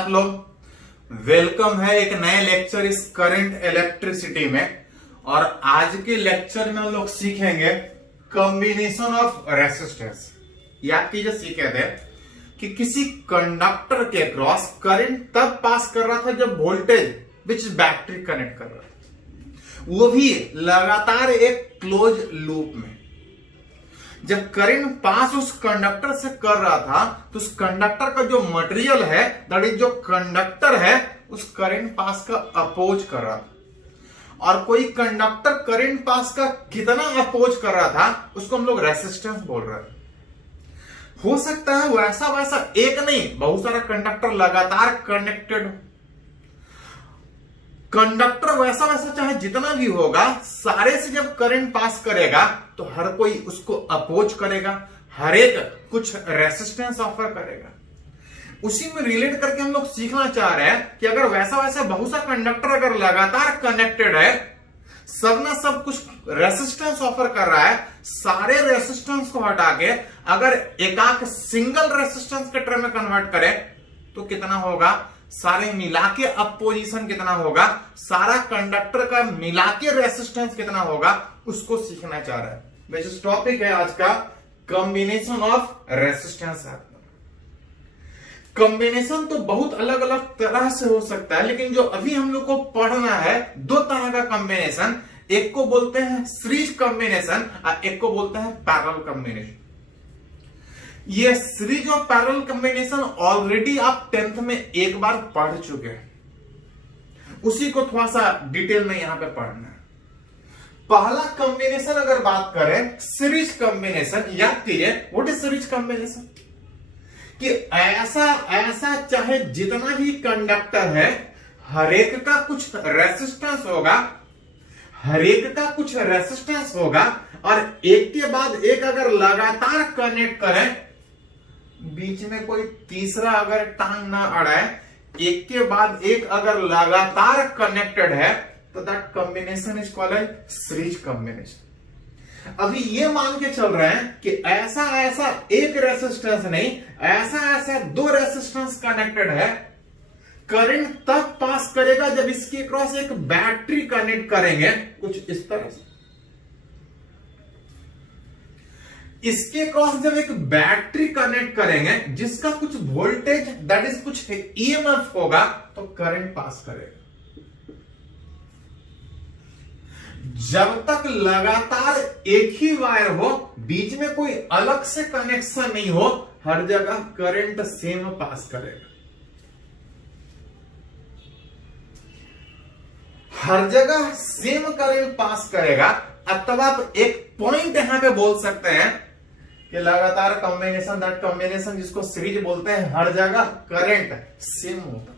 आप लोग। वेलकम है एक नए लेक्चर इस करंट इलेक्ट्रिसिटी में। और आज के लेक्चर में हम लोग सीखेंगे कॉम्बिनेशन ऑफ रेसिस्टेंस। याद कीजिए, सीखे थे कि किसी कंडक्टर के क्रॉस करंट तब पास कर रहा था जब वोल्टेज विच बैटरी कनेक्ट कर रहा था, वो भी लगातार एक क्लोज लूप में। जब करंट पास उस कंडक्टर से कर रहा था तो उस कंडक्टर का जो मटेरियल है, दैट इज जो कंडक्टर है, उस करंट पास का अपोज कर रहा था। और कोई कंडक्टर करंट पास का कितना अपोज कर रहा था उसको हम लोग रेसिस्टेंस बोल रहे हैं। हो सकता है वैसा वैसा एक नहीं, बहुत सारा कंडक्टर लगातार कनेक्टेड हो। कंडक्टर वैसा वैसा चाहे जितना भी होगा, सारे से जब करंट पास करेगा तो हर कोई उसको अपोज करेगा, हर एक कुछ रेसिस्टेंस ऑफर करेगा। उसी में रिलेट करके हम लोग सीखना चाह रहे हैं कि अगर वैसा वैसा बहुत सा कंडक्टर अगर लगातार कनेक्टेड है, सब ना सब कुछ रेसिस्टेंस ऑफर कर रहा है, सारे रेसिस्टेंस को हटा के अगर एकाक सिंगल रेसिस्टेंस के टर्म में कन्वर्ट करें तो कितना होगा, सारे मिला के अपोजिशन कितना होगा, सारा कंडक्टर का मिला के रेसिस्टेंस कितना होगा, उसको सीखना चाह रहा है। वैसे टॉपिक है आज का कॉम्बिनेशन ऑफ रेसिस्टेंस। कॉम्बिनेशन तो बहुत अलग अलग तरह से हो सकता है, लेकिन जो अभी हम लोग को पढ़ना है, दो तरह का कॉम्बिनेशन। एक को बोलते हैं सीरीज कॉम्बिनेशन और एक को बोलते हैं पैरेलल कॉम्बिनेशन। ये सीरीज और पैरेलल कॉम्बिनेशन ऑलरेडी आप 10th में एक बार पढ़ चुके हैं, उसी को थोड़ा सा डिटेल में यहां पे पढ़ना है। पहला कॉम्बिनेशन अगर बात करें सीरीज कॉम्बिनेशन, याद कीजिए व्हाट इज सीरीज कॉम्बिनेशन, कि ऐसा चाहे जितना भी कंडक्टर है, हर एक का कुछ रेसिस्टेंस होगा, हर एक का कुछ रेसिस्टेंस होगा, और एक के बाद एक अगर लगातार कनेक्ट करें, बीच में कोई तीसरा अगर टांग ना अड़ाए, एक के बाद एक अगर लगातार कनेक्टेड है, तो that combination is called series combination. अभी ये मान के चल रहे हैं कि ऐसा ऐसा एक रेसिस्टेंस नहीं, ऐसा ऐसा दो रेसिस्टेंस कनेक्टेड है, करंट तब पास करेगा जब इसके क्रॉस एक बैटरी कनेक्ट करेंगे, कुछ इस तरह से। इसके क्रॉस जब एक बैटरी कनेक्ट करेंगे जिसका कुछ वोल्टेज दैट इज कुछ ईएमएफ होगा, तो करंट पास करेगा। जब तक लगातार एक ही वायर हो, बीच में कोई अलग से कनेक्शन नहीं हो, हर जगह करंट सेम पास करेगा, हर जगह सेम करंट पास करेगा। अब आप एक पॉइंट यहां पे बोल सकते हैं कि लगातार कॉम्बिनेशन, दैट कॉम्बिनेशन जिसको सीरीज बोलते हैं, हर जगह करंट सेम होगा।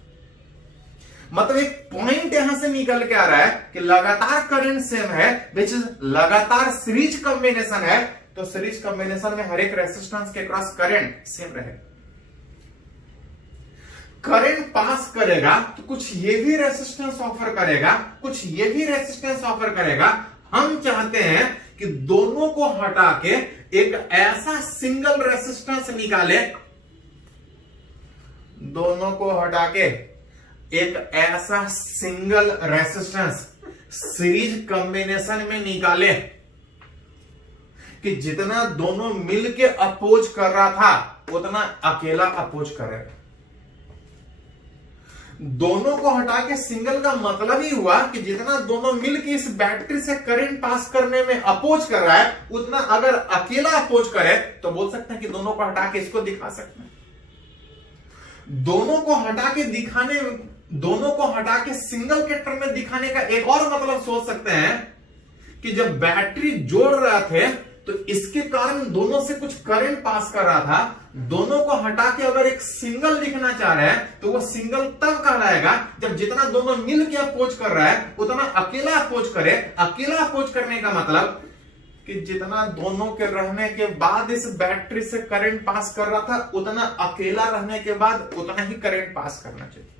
मतलब एक पॉइंट यहां से निकल के आ रहा है कि लगातार करंट सेम है, विच इज लगातार सीरीज कॉम्बिनेशन है, तो सीरीज कॉम्बिनेशन में हर एक रेसिस्टेंस के क्रॉस करंट सेम रहे। करंट पास करेगा तो कुछ ये भी रेसिस्टेंस ऑफर करेगा, कुछ ये भी रेसिस्टेंस ऑफर करेगा। हम चाहते हैं कि दोनों को हटा के एक ऐसा सिंगल रेसिस्टेंस निकाले, दोनों को हटा के एक ऐसा सिंगल रेसिस्टेंस सीरीज कॉम्बिनेशन में निकाले कि जितना दोनों मिलके अपोज कर रहा था उतना अकेला अपोज करेगा। दोनों को हटा के सिंगल का मतलब ही हुआ कि जितना दोनों मिलके इस बैटरी से करंट पास करने में अपोज कर रहा है, उतना अगर अकेला अपोज करे तो बोल सकते हैं कि दोनों को हटा के इसको दिखा सकते हैं। दोनों को हटा के दिखाने, दोनों को हटा के सिंगल के टर्म में दिखाने का एक और मतलब सोच सकते हैं कि जब बैटरी जोड़ रहे थे तो इसके कारण दोनों से कुछ करंट पास कर रहा था, दोनों को हटा के अगर एक सिंगल लिखना चाह रहे हैं तो वो सिंगल तब कहलाएगा जब जितना दोनों मिल के अपोज कर रहा है उतना अकेला अपोज करे। अकेला अपोज करने का मतलब कि जितना दोनों के रहने के बाद इस बैटरी से करंट पास कर रहा था, उतना अकेला रहने के बाद उतना ही करंट पास करना चाहिए।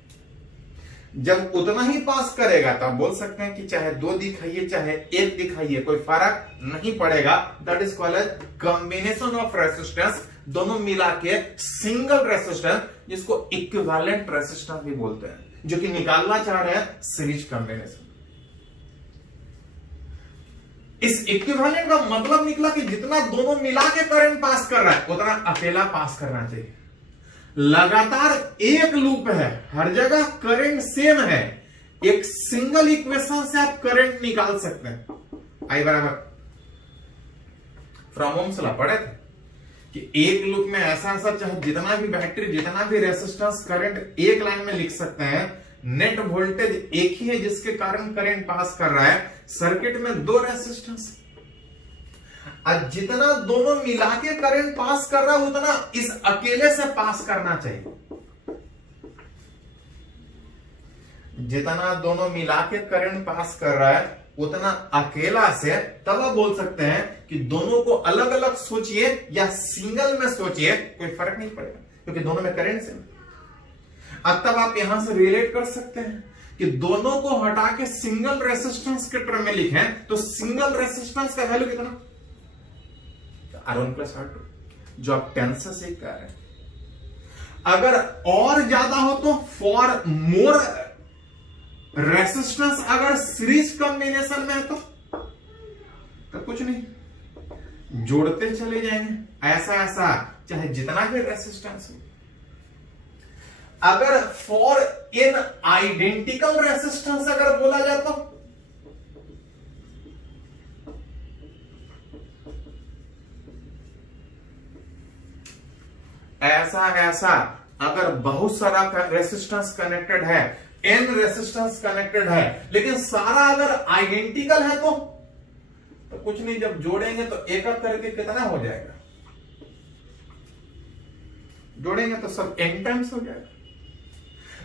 जब उतना ही पास करेगा तो आप बोल सकते हैं कि चाहे 2 दिखाइए चाहे 1 दिखाइए कोई फर्क नहीं पड़ेगा। That is called as combination of resistance, दोनों मिला के सिंगल रेसिस्टेंस, जिसको इक्विवेलेंट रेसिस्टेंस भी बोलते हैं, जो कि निकालना चाह रहे हैं सीरीज कॉम्बिनेशन। इस इक्विवेलेंट का मतलब निकला कि जितना दोनों मिला के करंट पास कर रहा है उतना अकेला पास करना चाहिए। लगातार एक लूप है, हर जगह करंट सेम है, एक सिंगल इक्वेशन से आप करंट निकाल सकते हैं। आई बराबर फ्रॉम ओम्स लॉ पढ़े थे कि एक लूप में ऐसा चाहे जितना भी बैटरी जितना भी रेसिस्टेंस करंट एक लाइन में लिख सकते हैं, नेट वोल्टेज एक ही है जिसके कारण करंट पास कर रहा है। सर्किट में 2 रेसिस्टेंस, और जितना दोनों मिला के करंट पास कर रहा है उतना इस अकेले से पास करना चाहिए। जितना दोनों मिला के करंट पास कर रहा है उतना अकेला से, तब आप बोल सकते हैं कि दोनों को अलग अलग सोचिए या सिंगल में सोचिए, कोई फर्क नहीं पड़ेगा क्योंकि दोनों में करंट से। अब तब आप यहां से रिलेट कर सकते हैं कि दोनों को हटा के सिंगल रेसिस्टेंस के टर्म में लिखें तो सिंगल रेसिस्टेंस का वैल्यू कितना, R1 + R2, जो आप 10 से सीख कर रहे हैं। अगर और ज्यादा हो तो फॉर मोर रेसिस्टेंस, अगर सीरीज कॉम्बिनेशन में है तो कुछ नहीं, जोड़ते चले जाएंगे ऐसा चाहे जितना भी रेसिस्टेंस हो। अगर फॉर इन आइडेंटिकल रेसिस्टेंस अगर बोला जाए तो ऐसा अगर बहुत सारा रेसिस्टेंस कनेक्टेड है, n रेसिस्टेंस कनेक्टेड है, लेकिन सारा अगर आइडेंटिकल है तो कुछ नहीं, जब जोड़ेंगे तो एक एक करके कितना हो जाएगा, जोड़ेंगे तो सब n टाइम्स हो जाएगा।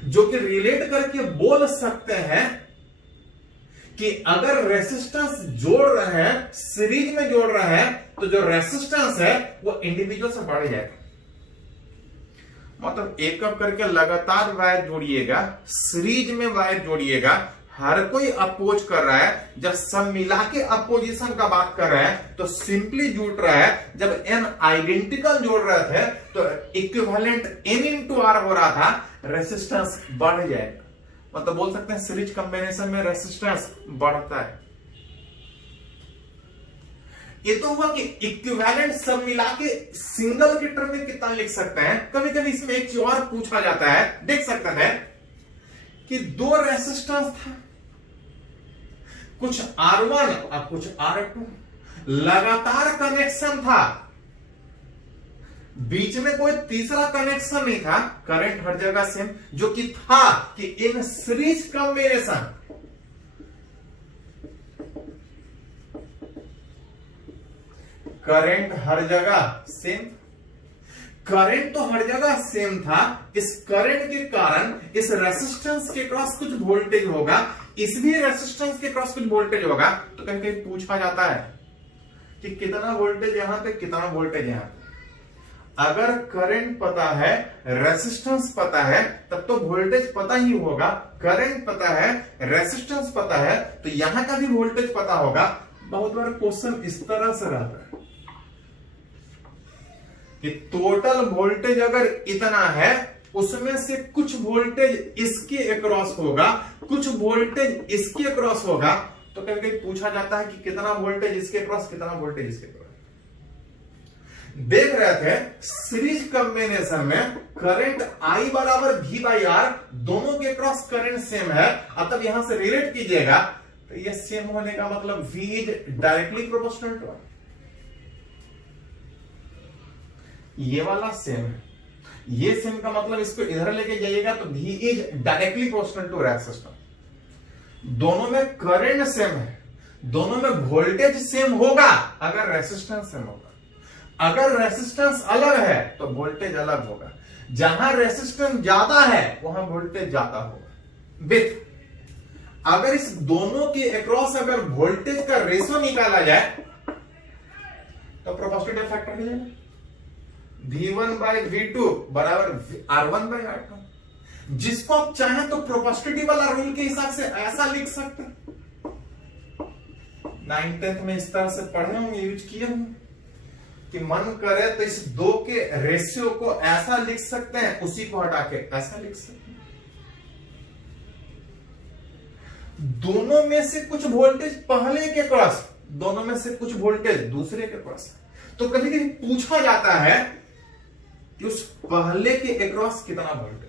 जो कि रिलेट करके बोल सकते हैं कि अगर रेसिस्टेंस जोड़ रहे हैं, सीरीज में जोड़ रहे हैं, तो जो रेसिस्टेंस है वो इंडिविजुअल से बढ़ जाएगा। मतलब एक एक करके लगातार वायर जोड़िएगा, सीरीज में वायर जोड़िएगा, हर कोई अपोज कर रहा है। जब सब मिला के अपोजिशन का बात कर रहे हैं तो सिंपली जुड़ रहा है। जब n आइडेंटिकल जोड़ रहे थे तो इक्विवेलेंट n × R हो रहा था, रेसिस्टेंस बढ़ जाएगा। मतलब बोल सकते हैं सीरीज कॉम्बिनेशन में रेसिस्टेंस बढ़ता है। ये तो हुआ कि इक्विवेलेंट सब मिला के सिंगल के टर्म में कितना लिख सकते हैं। कभी कभी इसमें एक चीज और पूछा जाता है, देख सकते हैं कि 2 रेसिस्टेंस था, कुछ R1 और कुछ R2, लगातार कनेक्शन था, बीच में कोई तीसरा कनेक्शन नहीं था, करंट हर जगह सेम, जो कि था कि इन सीरीज कॉम्बिनेशन करंट हर जगह सेम, करंट तो हर जगह सेम था। इस करंट के कारण इस रेसिस्टेंस के क्रॉस कुछ वोल्टेज होगा, इस भी रेसिस्टेंस के क्रॉस कुछ वोल्टेज होगा। तो कहीं कहीं पूछा जाता है कि कितना वोल्टेज यहां पे, कितना वोल्टेज यहां पे। अगर करंट पता है, रेसिस्टेंस पता है, तब तो वोल्टेज पता ही होगा। करंट पता है, रेसिस्टेंस पता है, तो यहां का भी वोल्टेज पता होगा। बहुत बार क्वेश्चन इस तरह से रहता है कि टोटल वोल्टेज अगर इतना है, उसमें से कुछ वोल्टेज इसके अक्रॉस होगा, कुछ वोल्टेज इसके अक्रॉस होगा। तो कभी कभी पूछा जाता है कि कितना वोल्टेज इसके अक्रॉस, कितना वोल्टेज इसके अक्रॉस। देख रहे थे सीरीज कॉम्बिनेशन में करंट I = V/R, दोनों के क्रॉस करंट सेम है। अब तब यहां से रिलेट कीजिएगा तो ये सेम होने का मतलब V is directly proportional to R। ये वाला सेम है, ये सेम का मतलब इसको इधर लेके जाइएगा तो V is directly proportional to resistance. दोनों में करंट सेम है, दोनों में वोल्टेज सेम होगा अगर रेसिस्टेंस सेम होगा। अगर रेसिस्टेंस अलग है तो वोल्टेज अलग होगा। जहां रेसिस्टेंस ज्यादा है वहां वोल्टेज ज्यादा होगा। विथ अगर इस दोनों के अक्रॉस अगर वोल्टेज का रेशो निकाला जाए तो प्रोपोर्शनल फैक्टर मिलेगा, V1/V2 = R1/R2। जिसको आप चाहें तो प्रोपोस्टिटी वाला रूल के हिसाब से ऐसा लिख सकते हैं। 9th में इस तरह से पढ़े होंगे, यूज किए होंगे कि मन करे तो इस दो के रेशियो को ऐसा लिख सकते हैं, उसी को हटा के ऐसा लिख सकते हैं। दोनों में से कुछ वोल्टेज पहले के क्रॉस, दोनों में से कुछ वोल्टेज दूसरे के क्रॉस। तो कभी कभी पूछा जाता है कि उस पहले के अक्रॉस कितना वोल्टेज।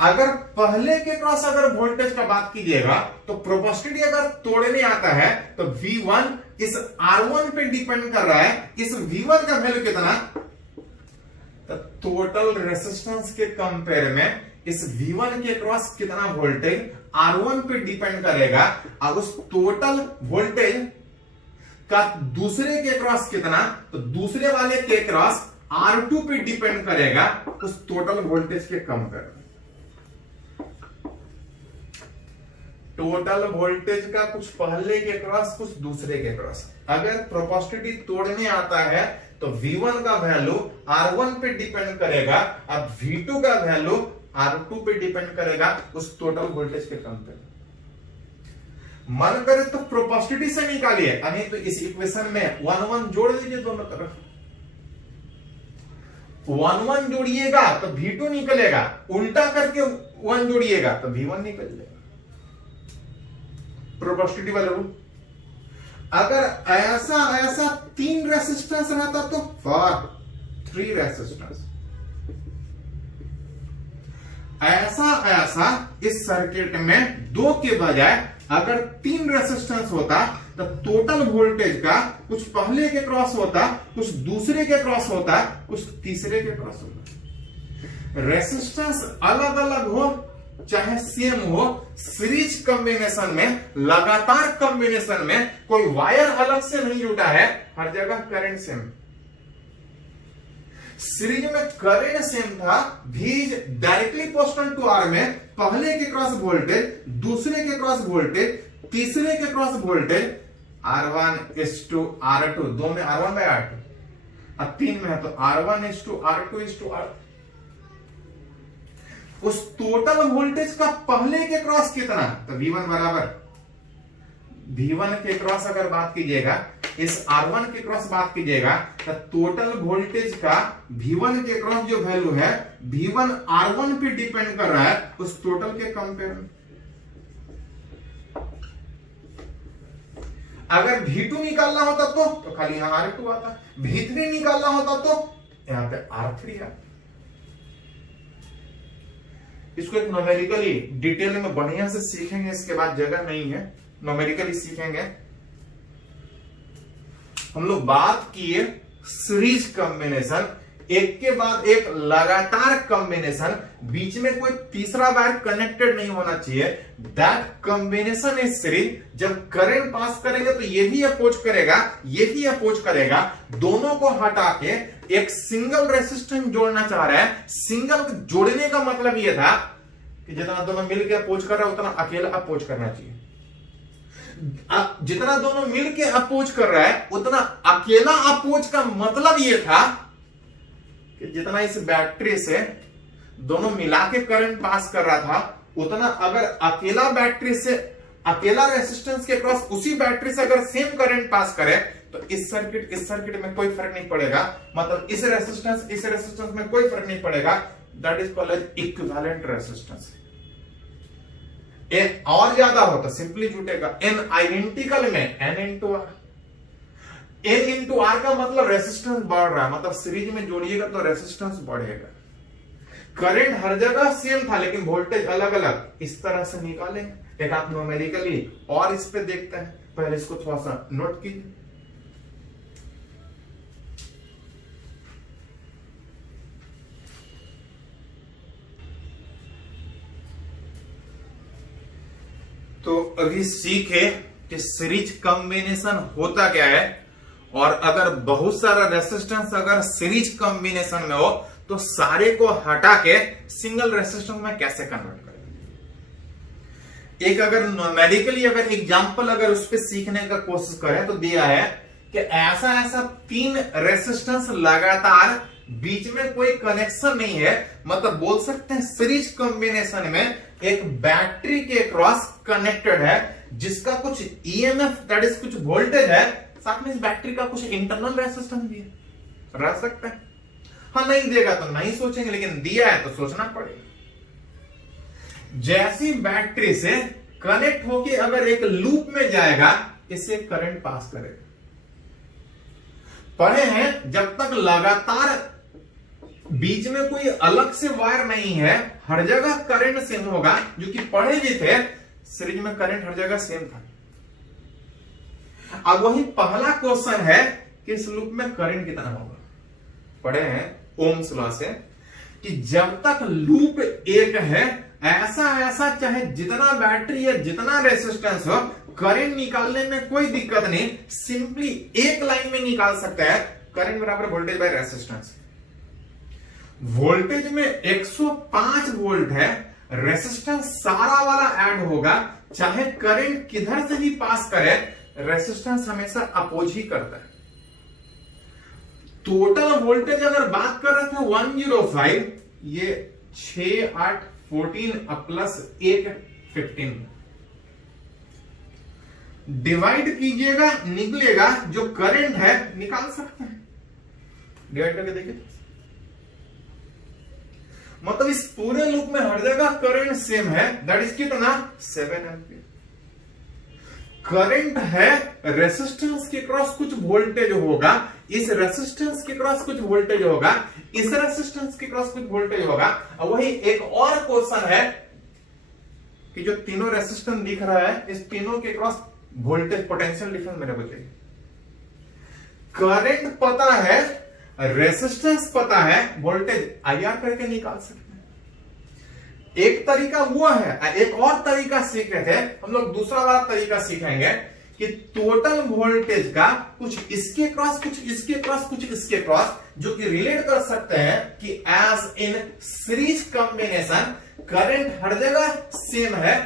अगर पहले के क्रॉस अगर वोल्टेज का बात कीजिएगा तो प्रोपोस्टिटी अगर तोड़ने आता है तो V1 इस R1 पे डिपेंड कर रहा है। इस V1 का वैल्यू कितना, तो टोटल रेसिस्टेंस के कंपेयर में इस V1 के क्रॉस कितना वोल्टेज R1 पे डिपेंड करेगा। अब उस टोटल वोल्टेज का दूसरे के क्रॉस कितना, तो दूसरे वाले के क्रॉस R2 पे डिपेंड करेगा उस टोटल वोल्टेज के कंपेयर में। टोटल वोल्टेज का कुछ पहले के क्रॉस कुछ दूसरे के क्रॉस। अगर प्रोपोस्टिटी तोड़ने आता है तो V1 का वैल्यू R1 पे डिपेंड करेगा, अब V2 का वैल्यू R2 पे डिपेंड करेगा उस टोटल वोल्टेज के कंपेयर में। मन करे तो प्रोपोस्टिटी से निकालिए, नहीं तो इस इक्वेशन में 1 1 जोड़ दीजिए दोनों तरफ। 1 1 जोड़िएगा तो V2 निकलेगा, उल्टा करके 1 जोड़िएगा तो V1 निकल जाएगा। प्रोपोस्टिटी वाला रूल। अगर ऐसा ऐसा 3 रेसिस्टेंस रहता तो फॉर 3 रेसिस्टेंस, ऐसा ऐसा इस सर्किट में 2 के बजाय अगर 3 रेसिस्टेंस होता तो टोटल वोल्टेज का कुछ पहले के क्रॉस होता, कुछ दूसरे के क्रॉस होता, कुछ तीसरे के क्रॉस होता। रेसिस्टेंस अलग अलग हो चाहे सेम हो, सीरीज कॉम्बिनेशन में, लगातार कॉम्बिनेशन में कोई वायर अलग से नहीं जुटा है, हर जगह करंट सेम। सीरीज में करंट सेम था, V directly proportional to R में पहले के क्रॉस वोल्टेज, दूसरे के क्रॉस वोल्टेज, तीसरे के cross voltage R1 is to R2, 2 में R1/R2, अब 3 में है तो R1 is to R2 is to R। उस टोटल वोल्टेज का पहले के क्रॉस कितना, तो V1 बराबर V1 के क्रॉस अगर बात कीजिएगा, इस R1 के क्रॉस बात कीजिएगा तो टोटल वोल्टेज का V1 के क्रॉस जो वैल्यू है V1 R1 पे डिपेंड कर रहा है उस टोटल के कंपेयर में। अगर V2 निकालना होता तो खाली यहां R2 आता, V3 निकालना होता तो यहां पे R3 आता। इसको एक न्यूमेरिकली डिटेल में बढ़िया से सीखेंगे, इसके बाद जगह नहीं है, न्यूमेरिकली सीखेंगे। हम लोग बात किए सीरीज कॉम्बिनेशन, एक के बाद एक लगातार कॉम्बिनेशन, बीच में कोई तीसरा वायर कनेक्टेड नहीं होना चाहिए, दैट कॉम्बिनेशन इज सीरीज। जब करंट पास करेंगे तो ये भी अपोज करेगा, ये भी अपोज करेगा, दोनों को हटा के एक सिंगल रेसिस्टेंस जोड़ना चाह रहा है। सिंगल जोड़ने का मतलब यह था कि जितना दोनों मिलकर अपोज कर रहा है उतना अकेला अपोज करना चाहिए। जितना दोनों मिलकर अपोज कर रहा है उतना अकेला अपोज का मतलब यह था कि जितना इस बैटरी से दोनों मिला के करंट पास कर रहा था, उतना अगर अकेला बैटरी से अकेला रेसिस्टेंस के क्रॉस उसी बैटरी से अगर सेम करंट पास करे तो इस सर्किट में कोई फर्क नहीं पड़ेगा, मतलब इस रेसिस्टेंस में कोई फर्क नहीं पड़ेगा। That is called as equivalent resistance. N और ज्यादा हो तो सिंपली जुटेगा, एन आइडेंटिकल में N into R. N into R का मतलब रेसिस्टेंस बढ़ रहा है, मतलब सीरीज में जोड़िएगा तो रेसिस्टेंस बढ़ेगा। करंट हर जगह सेम था लेकिन वोल्टेज अलग अलग, इस तरह से निकालेंगे। एक आप न्यूमेरिकली और इस पे देखते हैं, पहले इसको थोड़ा सा नोट कीजिए। तो अभी सीखे कि सीरीज कॉम्बिनेशन होता क्या है, और अगर बहुत सारा रेसिस्टेंस अगर सीरीज कॉम्बिनेशन में हो तो सारे को हटा के सिंगल रेसिस्टेंस में कैसे कन्वर्ट करें। एक अगर न्यूमेरिकली अगर एग्जांपल अगर उस पर सीखने का कोशिश करें तो दिया है कि ऐसा 3 रेसिस्टेंस लगातार बीच में कोई कनेक्शन नहीं है, मतलब बोल सकते हैं सीरीज कॉम्बिनेशन में एक बैटरी के क्रॉस कनेक्टेड है जिसका कुछ ईएमएफ दैट इज कुछ वोल्टेज है, साथ में इस बैटरी का कुछ इंटरनल रेजिस्टेंस भी है, रह सकता है। हाँ नहीं देगा तो नहीं सोचेंगे, लेकिन दिया है तो सोचना पड़ेगा। जैसी बैटरी से कनेक्ट होके अगर एक लूप में जाएगा, इससे करंट पास करेगा। पढ़े हैं जब तक लगातार बीच में कोई अलग से वायर नहीं है, हर जगह करंट सेम होगा, जो कि पढ़े भी थे सीरीज में करंट हर जगह सेम था। अब वही पहला क्वेश्चन है कि इस लूप में करंट कितना होगा। पढ़े हैं ओम्स लॉ से कि जब तक लूप एक है, ऐसा चाहे जितना बैटरी या जितना रेजिस्टेंस हो, करंट निकालने में कोई दिक्कत नहीं, सिंपली एक लाइन में निकाल सकता है। करंट बराबर वोल्टेज बाय रेजिस्टेंस। वोल्टेज में 105 वोल्ट है, रेजिस्टेंस सारा वाला ऐड होगा, चाहे करंट किधर से भी पास करे, रेजिस्टेंस हमेशा अपोज ही करता है। टोटल वोल्टेज अगर बात कर रहे थे 105, ये 6 8 14 प्लस 1 15 डिवाइड कीजिएगा, निकलेगा जो करंट है, निकाल सकते हैं। डिवाइड करके देखिए, मतलब इस पूरे लूप में हर जगह करंट सेम है, दैट इज कितना 7 एम्पियर। करंट है, रेसिस्टेंस के क्रॉस कुछ वोल्टेज होगा, इस रेसिस्टेंस के क्रॉस कुछ वोल्टेज होगा, इस रेसिस्टेंस के क्रॉस कुछ वोल्टेज होगा। और वही एक और क्वेश्चन है कि जो तीनों रेसिस्टेंस दिख रहा है, इस तीनों के क्रॉस वोल्टेज पोटेंशियल डिफरेंस मेरे को चाहिए। करंट पता है, रेसिस्टेंस पता है, वोल्टेज आईआर करके निकाल सकते हैं। एक तरीका वो है, एक और तरीका सीख रहे थे हम लोग, दूसरा वाला तरीका सीखेंगे कि टोटल वोल्टेज का कुछ इसके क्रॉस कुछ इसके क्रॉस कुछ इसके क्रॉस, जो कि रिलेट कर सकते हैं कि as in series combination current हर जगह सेम है,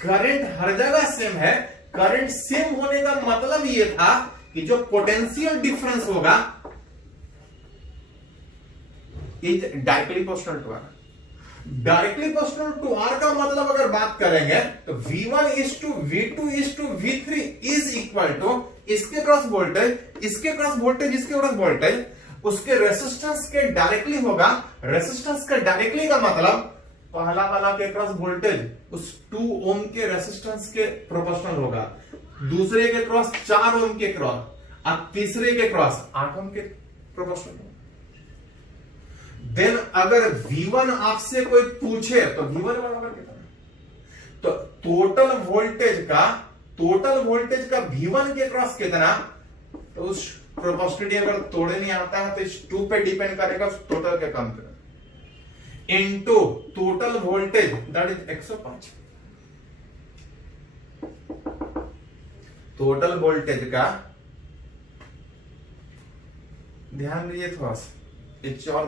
करंट हर जगह सेम है। करंट सेम होने का मतलब ये था कि जो पोटेंशियल डिफरेंस होगा is directly proportional to R. Directly proportional to R का मतलब अगर बात करेंगे तो V1 is to V2 is to V3 is equal to इसके क्रॉस वोल्टेज, इसके क्रॉस वोल्टेज, इसके क्रॉस वोल्टेज, उसके रेसिस्टेंस के डायरेक्टली होगा। रेसिस्टेंस का डायरेक्टली का मतलब पहला वाला के क्रॉस वोल्टेज उस 2 ओम के रेसिस्टेंस के प्रोपोर्शनल होगा, दूसरे के क्रॉस 4 ओम के क्रॉस, अब तीसरे के क्रॉस 8 ओम के प्रोपोर्शनल होगा। देन अगर V1 आपसे कोई पूछे तो V1 बराबर कितना, तो टोटल वोल्टेज का V1 के क्रॉस कितना, तो उस प्रोपोर्शनलिटी अगर तोड़े नहीं आता है तो इस 2 पे डिपेंड करेगा, उस टोटल के कम करेगा, into total voltage that is 105। Total voltage का ध्यान दीजिए थोड़ा सा, एक और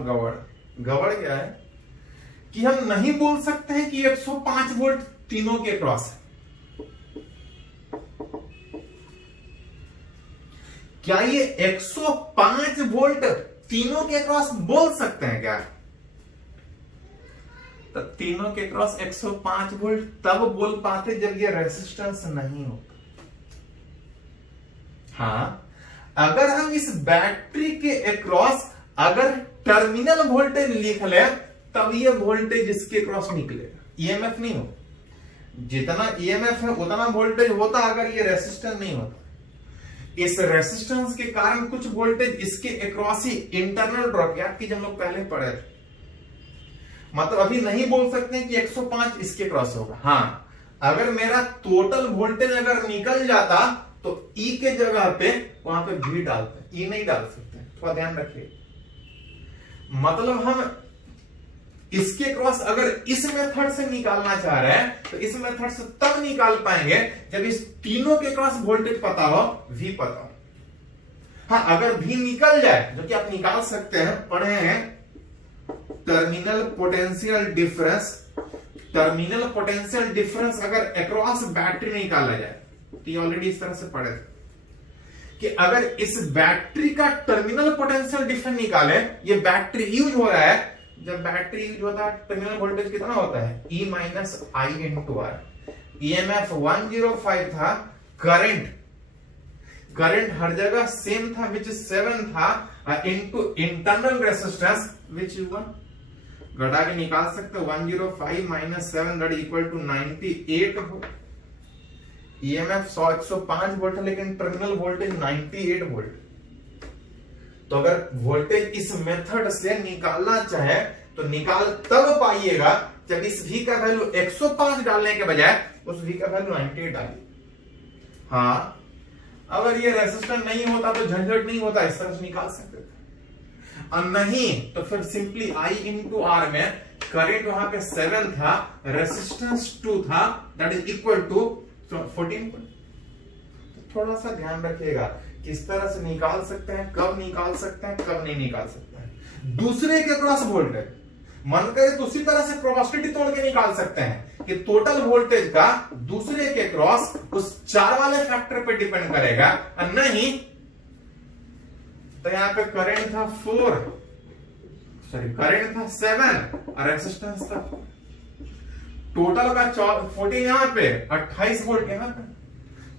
गड़बड़ क्या है कि हम नहीं बोल सकते हैं कि 105 वोल्ट तीनों के क्रॉस है। क्या ये 105 वोल्ट तीनों के क्रॉस बोल सकते हैं क्या? तो तीनों के क्रॉस 105 वोल्ट तब बोल पाते जब ये रेजिस्टेंस नहीं होता। हाँ, अगर हम इस बैटरी के अक्रॉस अगर टर्मिनल वोल्टेज लिख ले तब ये वोल्टेज इसके क्रॉस निकलेगा, ईएमएफ नहीं हो। जितना ईएमएफ है उतना वोल्टेज होता अगर ये रेसिस्टेंस नहीं होता। इस रेसिस्टेंस के कारण कुछ वोल्टेज इसके अक्रॉस ही इंटरनल ड्रॉप, याद कीजिए हम लोग पहले पढ़े थे, मतलब अभी नहीं बोल सकते कि 105 इसके क्रॉस होगा। हाँ, अगर मेरा टोटल वोल्टेज अगर निकल जाता तो ई के जगह पे वहां पे भी डालते, ई नहीं डाल सकते, थोड़ा ध्यान रखिए। मतलब हम इसके क्रॉस अगर इस मेथड से निकालना चाह रहे हैं तो इस मेथड से तब निकाल पाएंगे जब इस तीनों के क्रॉस वोल्टेज पता हो, V पता हो। हाँ, अगर V निकल जाए, जो कि आप निकाल सकते हैं, पढ़े हैं टर्मिनल पोटेंशियल डिफरेंस अगर अक्रॉस बैटरी निकाला जाए, तो ये ऑलरेडी इस तरह से पढ़े थे कि अगर इस बैटरी का टर्मिनल पोटेंशियल डिफरेंस निकाले, ये बैटरी यूज हो रहा है, जब बैटरी यूज होता है टर्मिनल वोल्टेज कितना होता है, E minus I into R. EMF 105 था, करंट हर जगह सेम था विच 7 था, इनटू इंटरनल रेजिस्टेंस विच 1 घटा के निकाल सकते हो, 105 माइनस 7 दैट इक्वल टू 98 हो। EMF 105 वोल्ट है लेकिन टर्मिनल वोल्टेज 98 वोल्ट। तो अगर वोल्टेज इस मेथड से निकालना चाहे तो निकाल तब पाइएगा जब इस V का वैल्यू 105 डालने के बजाय उस V का वैल्यू 98 डालिए। हाँ, अगर ये रेजिस्टेंस नहीं होता तो झंझट नहीं होता, इस तरह से निकाल सकते थे। और नहीं तो फिर सिंपली I इंटू आर में करंट वहां पे 7 था, रेजिस्टेंस 2 था, दैट इज इक्वल टू 14। तो थोड़ा सा ध्यान रखिएगा किस तरह से निकाल सकते हैं, कब निकाल सकते हैं, कब नहीं निकाल सकते हैं। दूसरे के क्रॉस वोल्टेज मन करे तो उसी तरह से प्रोबेबिलिटी तोड़ के निकाल सकते हैं कि टोटल वोल्टेज का दूसरे के क्रॉस उस 4 वाले फैक्टर पे डिपेंड करेगा, और नहीं तो यहां पे करंट था 7 और रेजिस्टेंस था 4। टोटल का 14 यहां पे, 28 वोल्ट यहां पे।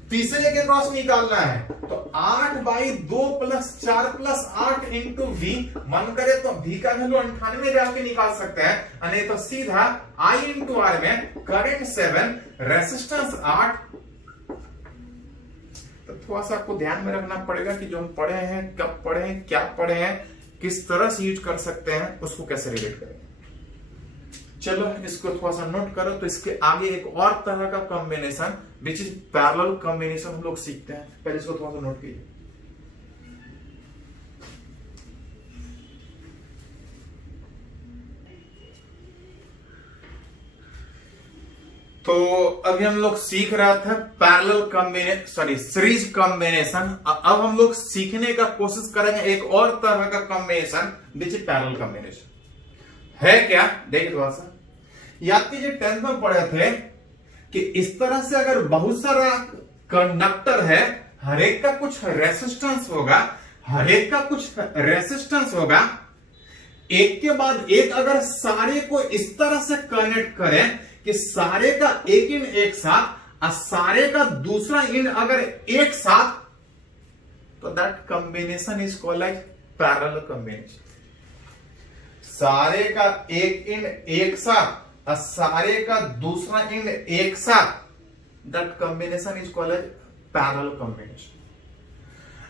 तीसरे के क्रॉस निकालना है तो 8/2 प्लस 4 प्लस 8 इंटू V, मन करे तो V का वैल्यू 98 डाल के निकाल सकते हैं, नहीं तो सीधा I इंटू आर में करंट 7, रेजिस्टेंस 8। तो थोड़ा सा आपको ध्यान में रखना पड़ेगा कि जो हम पढ़े हैं, कब पढ़े हैं, क्या पढ़े हैं, किस तरह से यूज कर सकते हैं, उसको कैसे रिलेट करें। चलो इसको थोड़ा सा नोट करो। तो इसके आगे एक और तरह का combination which is parallel combination हम लोग सीखते हैं, पहले इसको थोड़ा सा नोट कीजिए। तो अभी हम लोग सीख रहा था पैरेलल कॉम्बिनेशन, सीरीज कॉम्बिनेशन। अब हम लोग सीखने का कोशिश करेंगे एक और तरह का combination which is parallel combination. है क्या, देखिए थोड़ा सा याद कीजिए, 10th में पढ़े थे कि इस तरह से अगर बहुत सारा कंडक्टर है, हर एक का कुछ रेजिस्टेंस होगा, एक के बाद एक अगर सारे को इस तरह से कनेक्ट करें कि सारे का एक इंड एक साथ और सारे का दूसरा इंड अगर एक साथ, तो that combination is called like parallel combination. सारे का एक इंड एक साथ और सारे का दूसरा इंड एक साथ, that combination is called as parallel combination.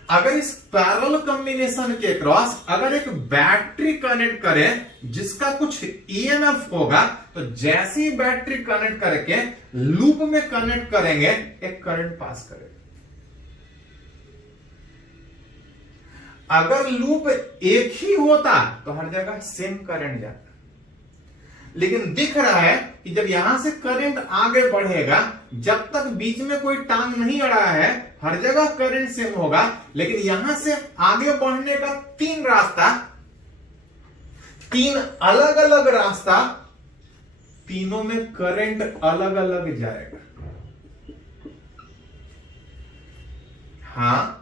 अगर इस पैरेलल कॉम्बिनेशन के क्रॉस अगर एक बैटरी कनेक्ट करें जिसका कुछ ईएमएफ होगा, तो जैसे ही बैटरी कनेक्ट करके लूप में कनेक्ट करेंगे एक करंट पास करेगा। अगर लूप एक ही होता तो हर जगह सेम करंट जाता, लेकिन दिख रहा है कि जब यहां से करंट आगे बढ़ेगा, जब तक बीच में कोई टांग नहीं अड़ा है, हर जगह करंट सेम होगा, लेकिन यहां से आगे बढ़ने का 3 रास्ता, 3 अलग अलग रास्ता, तीनों में करंट अलग अलग जाएगा। हाँ,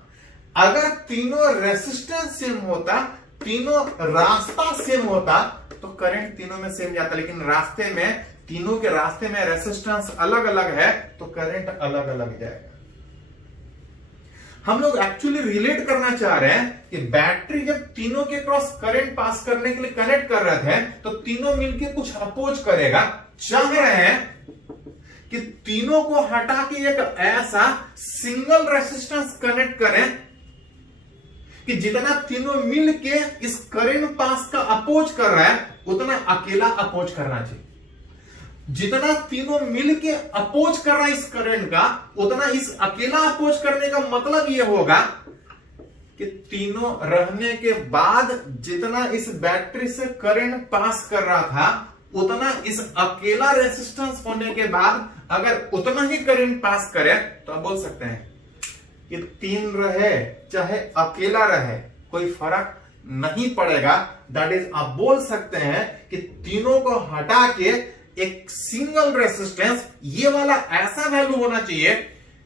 अगर तीनों रेजिस्टेंस सेम होता, तीनों रास्ता सेम होता, तो करंट तीनों में सेम जाता, लेकिन रास्ते में, तीनों के रास्ते में रेजिस्टेंस अलग अलग है तो करंट अलग अलग जाएगा। हम लोग एक्चुअली रिलेट करना चाह रहे हैं कि बैटरी जब तीनों के क्रॉस करंट पास करने के लिए कनेक्ट कर रहे थे तो तीनों मिलके कुछ अपोज करेगा। चाह रहे हैं कि तीनों को हटा के एक ऐसा सिंगल रेजिस्टेंस कनेक्ट करें कि जितना तीनों मिल के इस करंट पास का अपोज कर रहा है उतना अकेला अपोज करना चाहिए। जितना तीनों मिल के अपोज कर रहा है इस करंट का, उतना इस अकेला अपोज करने का मतलब यह होगा कि तीनों रहने के बाद जितना इस बैटरी से करंट पास कर रहा था, उतना इस अकेला रेजिस्टेंस होने के बाद अगर उतना ही करंट पास करे तो आप बोल सकते हैं कि 3 रहे चाहे अकेला रहे कोई फर्क नहीं पड़ेगा। दैट इज आप बोल सकते हैं कि तीनों को हटा के एक सिंगल रेजिस्टेंस, ये वाला ऐसा वैल्यू होना चाहिए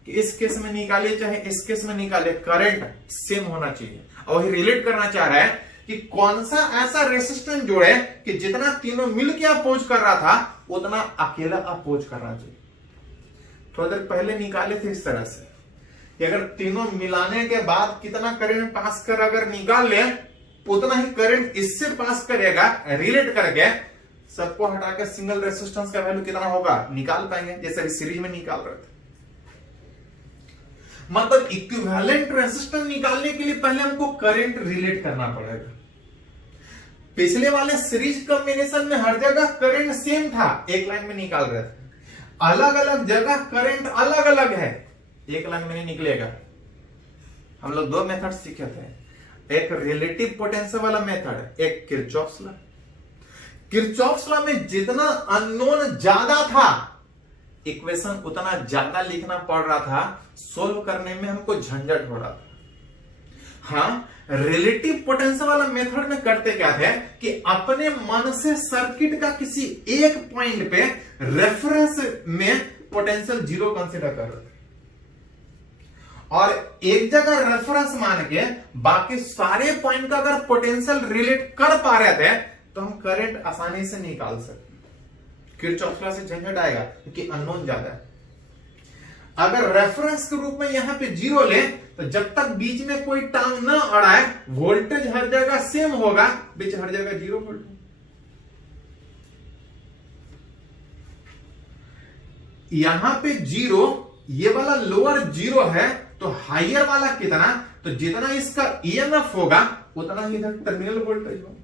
कि इस केस में निकाले चाहे इस केस में निकाले, करंट सेम होना चाहिए। और वही रिलेट करना चाह रहा है कि कौन सा ऐसा रेसिस्टेंस जोड़े कि जितना तीनों मिल के अपोज कर रहा था उतना अकेला अपोज करना चाहिए। थोड़ी देर पहले निकाले थे इस तरह से कि अगर तीनों मिलाने के बाद कितना करंट पास कर अगर निकाल ले उतना ही करंट इससे पास करेगा, रिलेट करके सबको हटा के सिंगल रेसिस्टेंस का वैल्यू कितना होगा निकाल पाएंगे, जैसे सीरीज में निकाल रहे थे। मतलब इक्विवेलेंट रेसिस्टेंस निकालने के लिए पहले हमको करंट रिलेट करना पड़ेगा। पिछले वाले सीरीज कॉम्बिनेशन में हर जगह करंट सेम था, एक लाइन में निकाल रहे थे, अलग अलग जगह करंट अलग अलग है, एक लाइन में नहीं निकलेगा। हम लोग दो मेथड सीखे थे, एक रिलेटिव पोटेंशियल वाला मेथड, एक किरचॉफ्स लॉ। किरचॉफ्स लॉ में जितना अननोन ज्यादा था इक्वेशन उतना ज्यादा लिखना पड़ रहा था, सोल्व करने में हमको झंझट हो रहा था। हाँ, रिलेटिव पोटेंशियल वाला मेथड में करते क्या थे कि अपने मन से सर्किट का किसी एक पॉइंट पे रेफरेंस में पोटेंशियल जीरो कंसीडर कर रहे थे और एक जगह रेफरेंस मान के बाकी सारे पॉइंट का अगर पोटेंशियल रिलेट कर पा रहे थे तो हम करंट आसानी से निकाल सकते। किरचॉफ लॉ से झंझट आएगा क्योंकि अननोन ज्यादा है। अगर रेफरेंस के रूप में यहां पे जीरो ले तो जब तक बीच में कोई टांग ना अड़ाए वोल्टेज हर जगह सेम होगा, बीच हर जगह जीरो वोल्ट। यहां पे जीरो, ये वाला लोअर जीरो है तो हायर वाला कितना, तो जितना इसका ईएमएफ होगा उतना ही इधर टर्मिनल वोल्टेज होगा।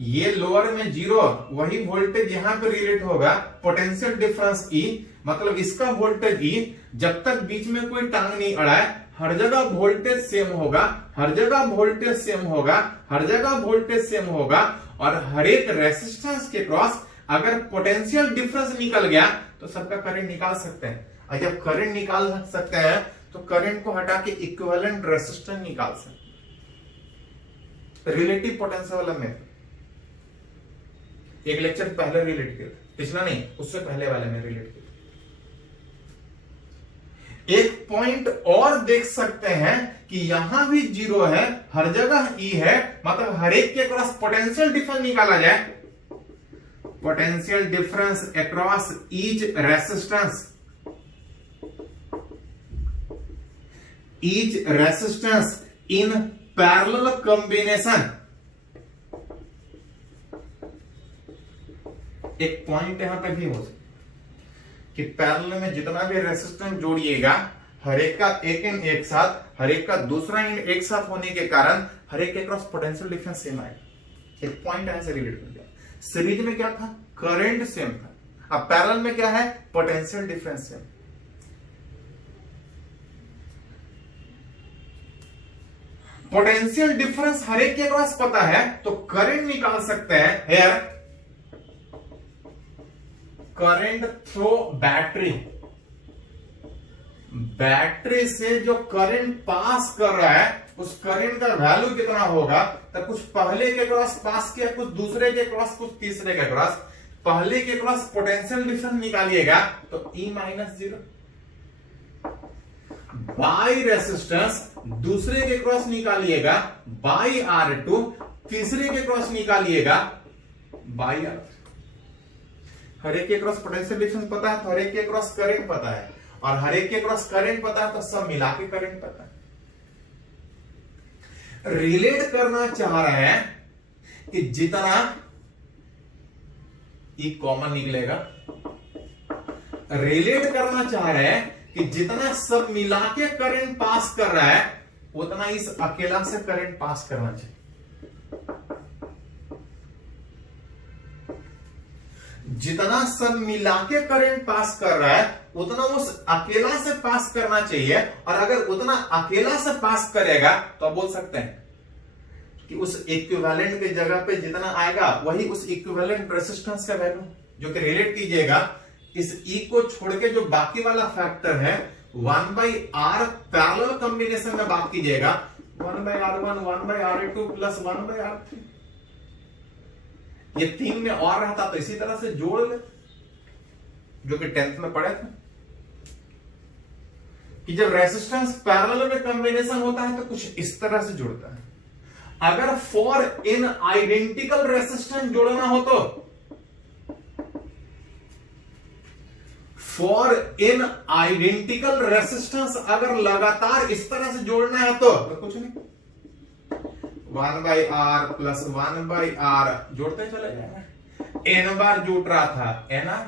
ये लोअर में जीरो, वही वोल्टेज यहां पे रिलेट होगा पोटेंशियल डिफरेंस ई, मतलब इसका वोल्टेज ई, जब तक बीच में कोई टांग नहीं अड़ाए हर जगह वोल्टेज सेम होगा, हर जगह वोल्टेज सेम होगा, हर जगह वोल्टेज सेम होगा। और हर एक रेसिस्टेंस के क्रॉस अगर पोटेंशियल डिफरेंस निकल गया तो सबका करंट निकाल सकते हैं। और जब करंट निकाल सकते हैं तो करंट को हटा के इक्विवेलेंट रेसिस्टेंस निकाल सकते। रिलेटिव पोटेंशियल वाला मेथड एक लेक्चर पहले रिलेट किया, पिछला नहीं उससे पहले वाले में रिलेट किया। एक पॉइंट और देख सकते हैं कि यहां भी जीरो है, हर जगह ई है, मतलब हर एक के क्रॉस पोटेंशियल डिफरेंस निकाला जाए। Potential difference across each resistance in parallel combination. एक पॉइंट यहां पे भी हो सकता कि पैरेलल में जितना भी रेसिस्टेंस जोड़िएगा हर एक का एक एंड एक साथ, हर एक का दूसरा एंड एक साथ होने के कारण हर एक के क्रॉस पोटेंशियल डिफरेंस सेम आएगा। एक पॉइंट ऐसे रिलेट कर दिया। सीरीज में क्या था, करंट सेम था, अब पैरेलल में क्या है, potential difference same. Potential difference हर एक के क्रॉस पता है तो करंट निकाल सकते हैं। Here current through battery, battery से जो करंट पास कर रहा है उस करंट का वैल्यू कितना होगा, तो कुछ पहले के क्रॉस पास किया, कुछ दूसरे के क्रॉस, कुछ तीसरे के क्रॉस। पहले के क्रॉस पोटेंशियल डिफरेंस निकालिएगा तो E - 0 बाई रेसिस्टेंस, दूसरे के क्रॉस निकालिएगा बाई R2, तीसरे के क्रॉस निकालिएगा बाई R3। हर एक के क्रॉस पोटेंशियल डिफरेंस पता है तो हर एक के क्रॉस करंट पता है, और हर एक के क्रॉस करंट पता है तो सब मिला के करंट पता है। रिलेट करना चाह रहे हैं कि जितना ई कॉमन निकलेगा, रिलेट करना चाह रहे हैं कि जितना सब मिला के करंट पास कर रहा है उतना इस अकेला से करंट पास करना चाहिए। जितना सब मिला के करंट पास कर रहा है उतना उस अकेला से पास करना चाहिए, और अगर उतना अकेला से पास करेगा तो आप बोल सकते हैं कि उस इक्विवेलेंट की जगह पे जितना आएगा वही उस इक्विवेलेंट रेसिस्टेंस का वैल्यू, जो कि रिलेट कीजिएगा इस E को छोड़ के जो बाकी वाला फैक्टर है 1/R पैरेलल कॉम्बिनेशन में बात कीजिएगा 1/R1 1/R2 प्लस 1/R3। ये 3 में और रहता तो इसी तरह से जोड़ ले, जो कि 10th में पढ़े थे। कि जब रेसिस्टेंस पैरेलल में कॉम्बिनेशन होता है तो कुछ इस तरह से जुड़ता है। अगर फॉर इन आइडेंटिकल रेसिस्टेंस जोड़ना हो तो फॉर इन आइडेंटिकल रेसिस्टेंस अगर लगातार इस तरह से जोड़ना है तो कुछ नहीं, 1/R प्लस 1/R जोड़ते चले जाएंगे। n बार जुट रहा था NR,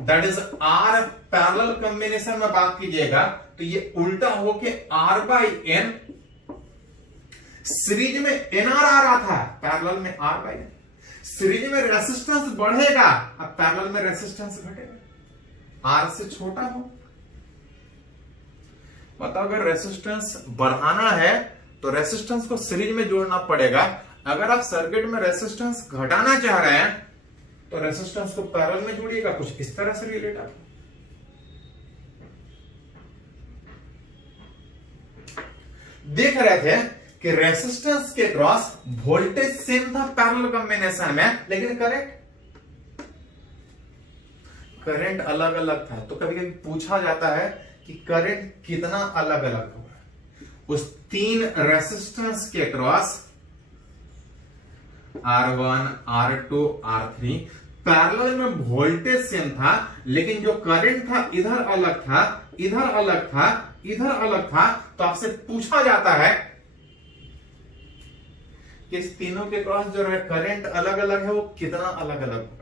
that is R parallel combination में बात कीजिएगा तो ये उल्टा होके R/N, सीरीज में NR आ रहा था, पैरेलल में R/N। सीरीज में रेसिस्टेंस बढ़ेगा, अब पैरेलल में रेसिस्टेंस घटेगा, R से छोटा हो। मतलब अगर रेसिस्टेंस बढ़ाना है तो रेसिस्टेंस को सीरीज में जोड़ना पड़ेगा। अगर आप सर्किट में रेसिस्टेंस घटाना चाह रहे हैं तो रेसिस्टेंस को पैरेलल में जोड़िएगा, कुछ इस तरह से रिलेट आप देख रहे थे कि रेसिस्टेंस के क्रॉस वोल्टेज सेम था पैरेलल कॉम्बिनेशन में, लेकिन करंट अलग अलग था। तो कभी कभी पूछा जाता है कि करंट कितना अलग अलग होगा। उस तीन रेसिस्टेंस के cross R1, R2, R3 parallel में वोल्टेज सेम था, लेकिन जो करंट था इधर अलग था, इधर अलग था, इधर अलग था। तो आपसे पूछा जाता है कि इस तीनों के क्रॉस जो है करंट अलग अलग है, वो कितना अलग अलग होगा।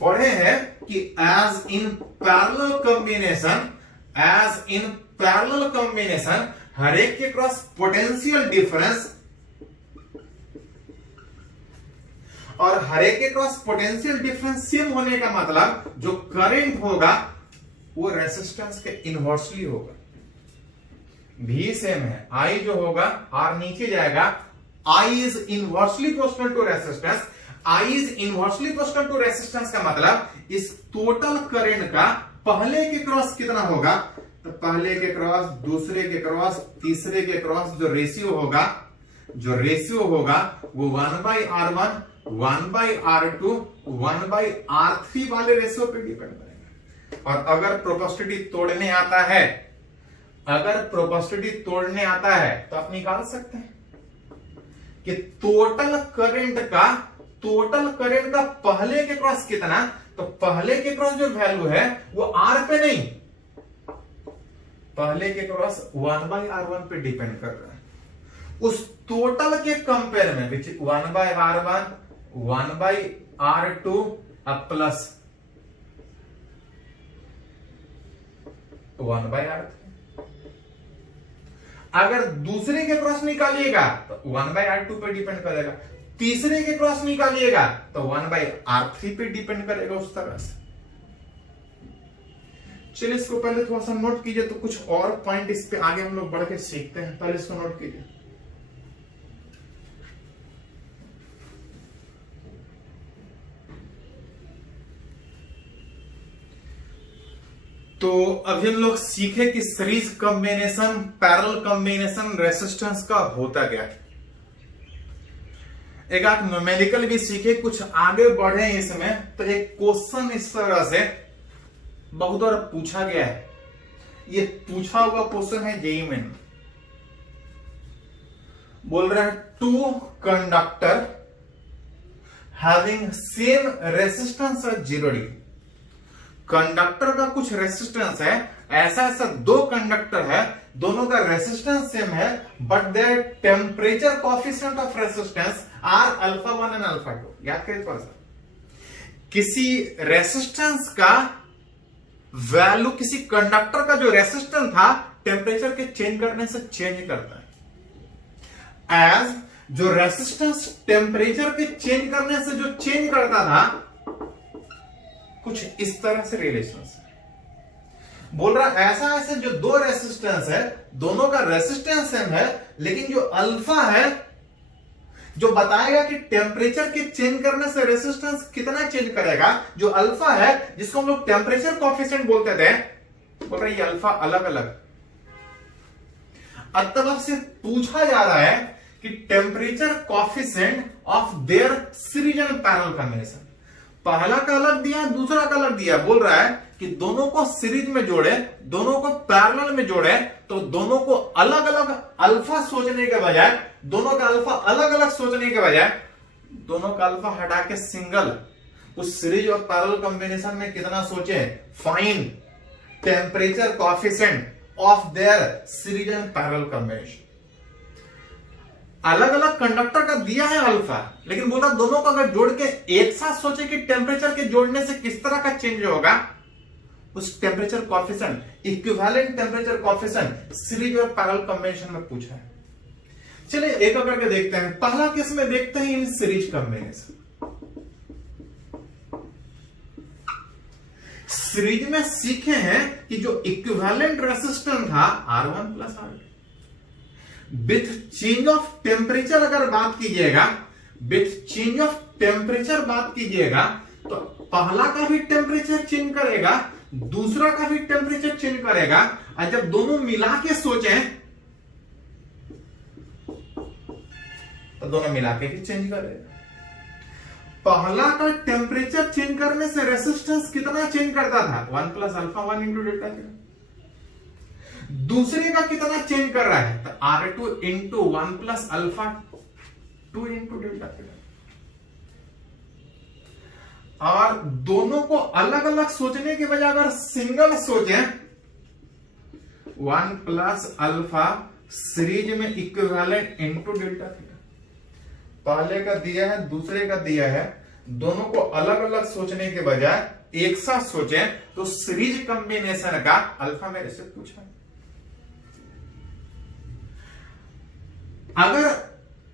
पढ़े हैं कि एज इन पैरेलल कॉम्बिनेशन हर एक के क्रॉस पोटेंशियल डिफरेंस, और हर एक के क्रॉस पोटेंशियल डिफरेंस सेम होने का मतलब जो करंट होगा वो रेसिस्टेंस के इनवर्सली होगा। भी सेम है, I जो होगा R नीचे जाएगा, I is inversely proportional to resistance. I is inversely proportional to resistance का मतलब इस टोटल करंट का पहले के क्रॉस कितना होगा, तो पहले के क्रॉस, दूसरे के क्रॉस, तीसरे के क्रॉस जो रेशियो होगा वो 1/R1, 1/R2, 1/R3 वाले रेशियो पे डिपेंड करेगा। और अगर प्रोपोर्शनलिटी तोड़ने आता है तो आप निकाल सकते हैं कि टोटल करंट का पहले के क्रॉस कितना, तो पहले के क्रॉस जो वैल्यू है वो R पे नहीं, पहले के क्रॉस 1/R1 पे डिपेंड कर रहा है। उस टोटल के कंपेयर में विच 1/R1, 1/R2 अब प्लस 1/R3। अगर दूसरे के क्रॉस निकालिएगा तो 1/R2 पे डिपेंड करेगा, तीसरे के क्रॉस निकालिएगा तो 1/R3 पे डिपेंड करेगा। उस तरह से चलिए इसको पहले थोड़ा सा नोट कीजिए, तो कुछ और पॉइंट इस पे आगे हम लोग बढ़ के सीखते हैं। पहले इसको नोट कीजिए। तो अभी हम लोग सीखे कि series combination, parallel combination resistance का होता क्या है। एक आप न्यूमेरिकल भी सीखे, कुछ आगे बढ़े इसमें। तो एक क्वेश्चन इस तरह से बहुत बार पूछा गया है, ये पूछा हुआ क्वेश्चन है जेईई में। बोल रहा है two conductor having same resistance at 0 degree. Conductor का कुछ रेसिस्टेंस है, ऐसा दो कंडक्टर है, दोनों का रेसिस्टेंस सेम है, but their temperature coefficient of resistance are α1 and α2। याद करिए थोड़ा सा, किसी रेसिस्टेंस का वैल्यू, किसी कंडक्टर का जो रेसिस्टेंस था टेम्परेचर के चेंज करने से चेंज करता है। एज जो रेसिस्टेंस टेम्परेचर के चेंज करने से जो चेंज करता था, कुछ इस तरह से रिलेशन है। बोल रहा ऐसा जो दो रेसिस्टेंस है, दोनों का रेसिस्टेंस सेम है, लेकिन जो अल्फा है जो बताएगा कि टेम्परेचर के चेंज करने से रेसिस्टेंस कितना चेंज करेगा, जो अल्फा है जिसको हम लोग टेम्परेचर कोएफिशिएंट बोलते थे, बोल रहा है ये अल्फा अलग अलग। अब से पूछा जा रहा है कि temperature coefficient of their series and parallel combination. पहला का अलग दिया, दूसरा का अलग दिया। बोल रहा है कि दोनों को सीरीज में जोड़े, दोनों को पैरेलल में जोड़े, तो दोनों को अलग अलग अल्फा सोचने के बजाय, दोनों का अल्फा अलग अलग सोचने के बजाय, दोनों का अल्फा हटा के सिंगल उस सीरीज और पैरेलल कॉम्बिनेशन में कितना सोचे, find temperature coefficient of their series and parallel combination. अलग अलग कंडक्टर का दिया है अल्फा, लेकिन बोला दोनों को अगर जोड़ के एक साथ सोचे कि टेम्परेचर के जोड़ने से किस तरह का चेंज होगा, उस temperature coefficient, equivalent temperature coefficient series और पैरेलल कॉम्बिनेशन में पूछा है। चलिए एक एक करके देखते हैं। पहला केस में देखते हैं इन सीरीज कॉम्बिनेशन। सीरीज में सीखे हैं कि जो इक्विवेलेंट रेसिस्टेंस था R1 plus R2, with change of temperature अगर बात कीजिएगा, विथ चेंज ऑफ टेम्परेचर बात कीजिएगा, तो पहला का भी टेम्परेचर चेंज करेगा, दूसरा का भी टेम्परेचर चेंज करेगा, और जब दोनों मिला के सोचें तो दोनों मिला के भी चेंज करेगा। पहला का टेम्परेचर चेंज करने से रेसिस्टेंस कितना चेंज करता था, 1 plus alpha 1 into delta theta. दूसरे का कितना चेंज कर रहा है, तो R2 into 1 plus alpha 2 into delta theta. और दोनों को अलग अलग सोचने के बजाय अगर सिंगल सोचें, 1 प्लस अल्फा सीरीज में इक्विवेलेंट इंटू डेल्टा थीटा। पहले का दिया है, दूसरे का दिया है, दोनों को अलग अलग सोचने के बजाय एक साथ सोचें, तो सीरीज कॉम्बिनेशन का अल्फा मेरे से पूछा। अगर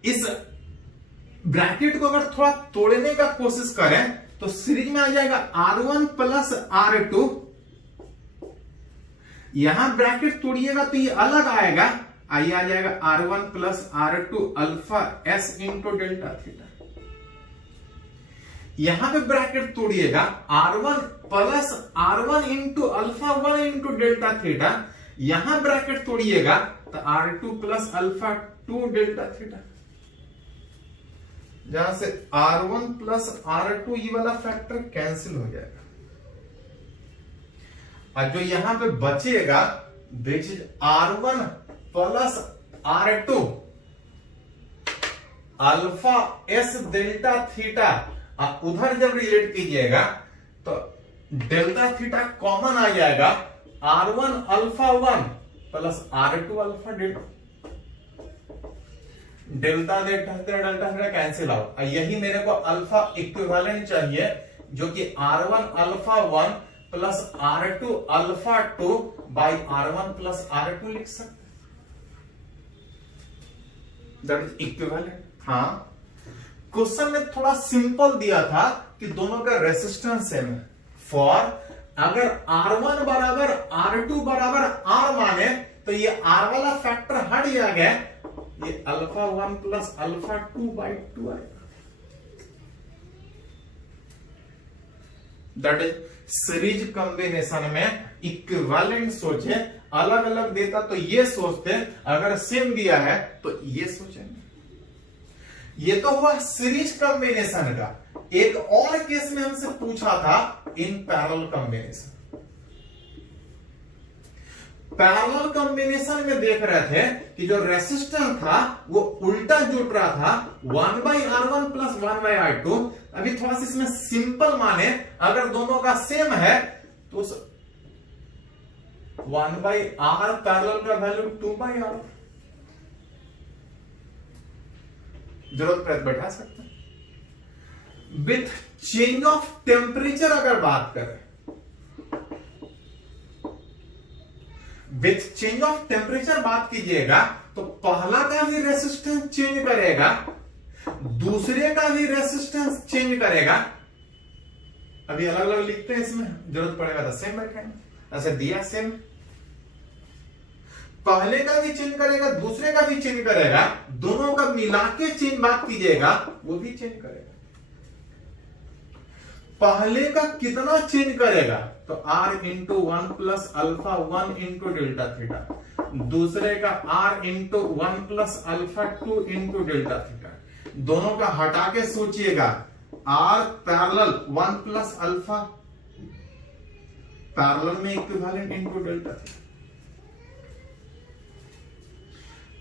इस ब्रैकेट को अगर थोड़ा तोड़ने का कोशिश करें, तो सीरीज में आ जाएगा R1 प्लस R2। यहां ब्रैकेट तोड़िएगा तो ये अलग आएगा, आइए आ जाएगा R1 plus R2 alpha S into delta theta. यहां पे ब्रैकेट तोड़िएगा, R1 plus R1 into alpha 1 into delta theta. यहां ब्रैकेट तोड़िएगा तो R2 plus alpha 2 delta theta. जहां से R1 प्लस R2 ये वाला फैक्टर कैंसिल हो जाएगा, और जो यहां पे बचेगा this is R1 plus R2 alpha S delta theta. उधर जब रिलेट कीजिएगा तो डेल्टा थीटा कॉमन आ जाएगा, R1 alpha 1 plus R2 alpha delta. Delta delta cancel out. यही मेरे को अल्फा इक्विवेलेंट चाहिए, जो कि R1 alpha 1 plus R2 alpha 2 by R1 plus R2 लिख सकते, दैट इज इक्विवेलेंट। हाँ, क्वेश्चन में थोड़ा सिंपल दिया था कि दोनों का रेसिस्टेंस सेम है। फॉर अगर R1 बराबर R2 बराबर R माने, तो ये R वाला फैक्टर हट जाएगा, ये अल्फा 1 प्लस अल्फा 2 बाई 2 आएगा। दैट इज सीरीज कॉम्बिनेशन में इक्विवेलेंट सोचे, अलग अलग देता तो ये सोचते, अगर सेम दिया है तो ये सोचेंगे। ये तो हुआ सीरीज कॉम्बिनेशन का। एक और केस में हमसे पूछा था in parallel combination. Parallel combination में देख रहे थे कि जो रेसिस्टेंस था वो उल्टा जुड़ रहा था, 1/R1 प्लस 1/R2। अभी थोड़ा सा इसमें सिंपल माने, अगर दोनों का सेम है तो 1/R पैरेलल का वैल्यू 2/R, जरूरत पर बैठा सकते हैं। विथ चेंज ऑफ टेम्परेचर अगर बात करें, विथ चेंज ऑफ टेम्परेचर बात कीजिएगा, तो पहला का भी रेसिस्टेंस चेंज करेगा, दूसरे का भी रेसिस्टेंस चेंज करेगा। अभी अलग अलग लिखते हैं, इसमें जरूरत पड़ेगा तो सेम बैठेंगे। ऐसे दिया सेम, पहले का भी चेंज करेगा, दूसरे का भी चेंज करेगा, दोनों का मिला के चेंज बात कीजिएगा, वो भी चेंज करेगा। पहले का कितना चेंज करेगा, तो R into 1 plus alpha 1 into delta theta. दूसरे का R into 1 plus alpha 2 into delta theta. दोनों का हटा के सोचिएगा, R parallel 1 plus alpha, parallel में इक्विवेलेंट इनटू डेल्टा थीटा।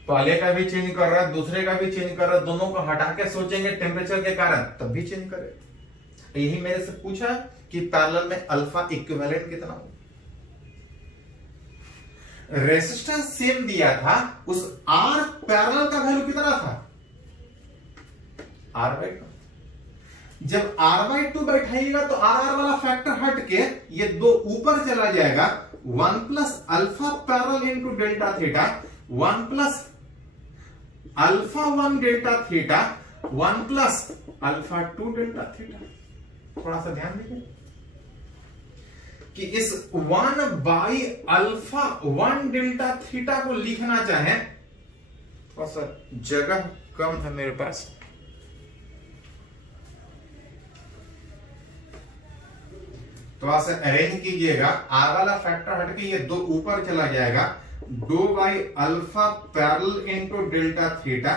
पहले का भी चेंज कर रहा है, दूसरे का भी चेंज कर रहा है, दोनों को हटा के सोचेंगे टेम्परेचर के कारण तब भी चेंज करेगा। यही मेरे से पूछा कि पैरेलल में अल्फा इक्विवेलेंट कितना हो। रेजिस्टेंस सेम दिया था, उस आर पैरेलल का वैल्यू कितना था, R/2। जब R/2 बैठाइएगा तो R वाला फैक्टर हट के ये 2 ऊपर चला जाएगा, 1 plus alpha parallel into delta theta, 1 plus alpha 1 delta theta, 1 plus alpha 2 delta theta. थोड़ा सा ध्यान दीजिए कि इस 1 बाई अल्फा 1 डेल्टा थीटा को लिखना चाहे, थोड़ा सा जगह कम है मेरे पास, थोड़ा सा अरेंज कीजिएगा। आर वाला फैक्टर हटके ये 2 ऊपर चला जाएगा, 2 by alpha parallel into delta theta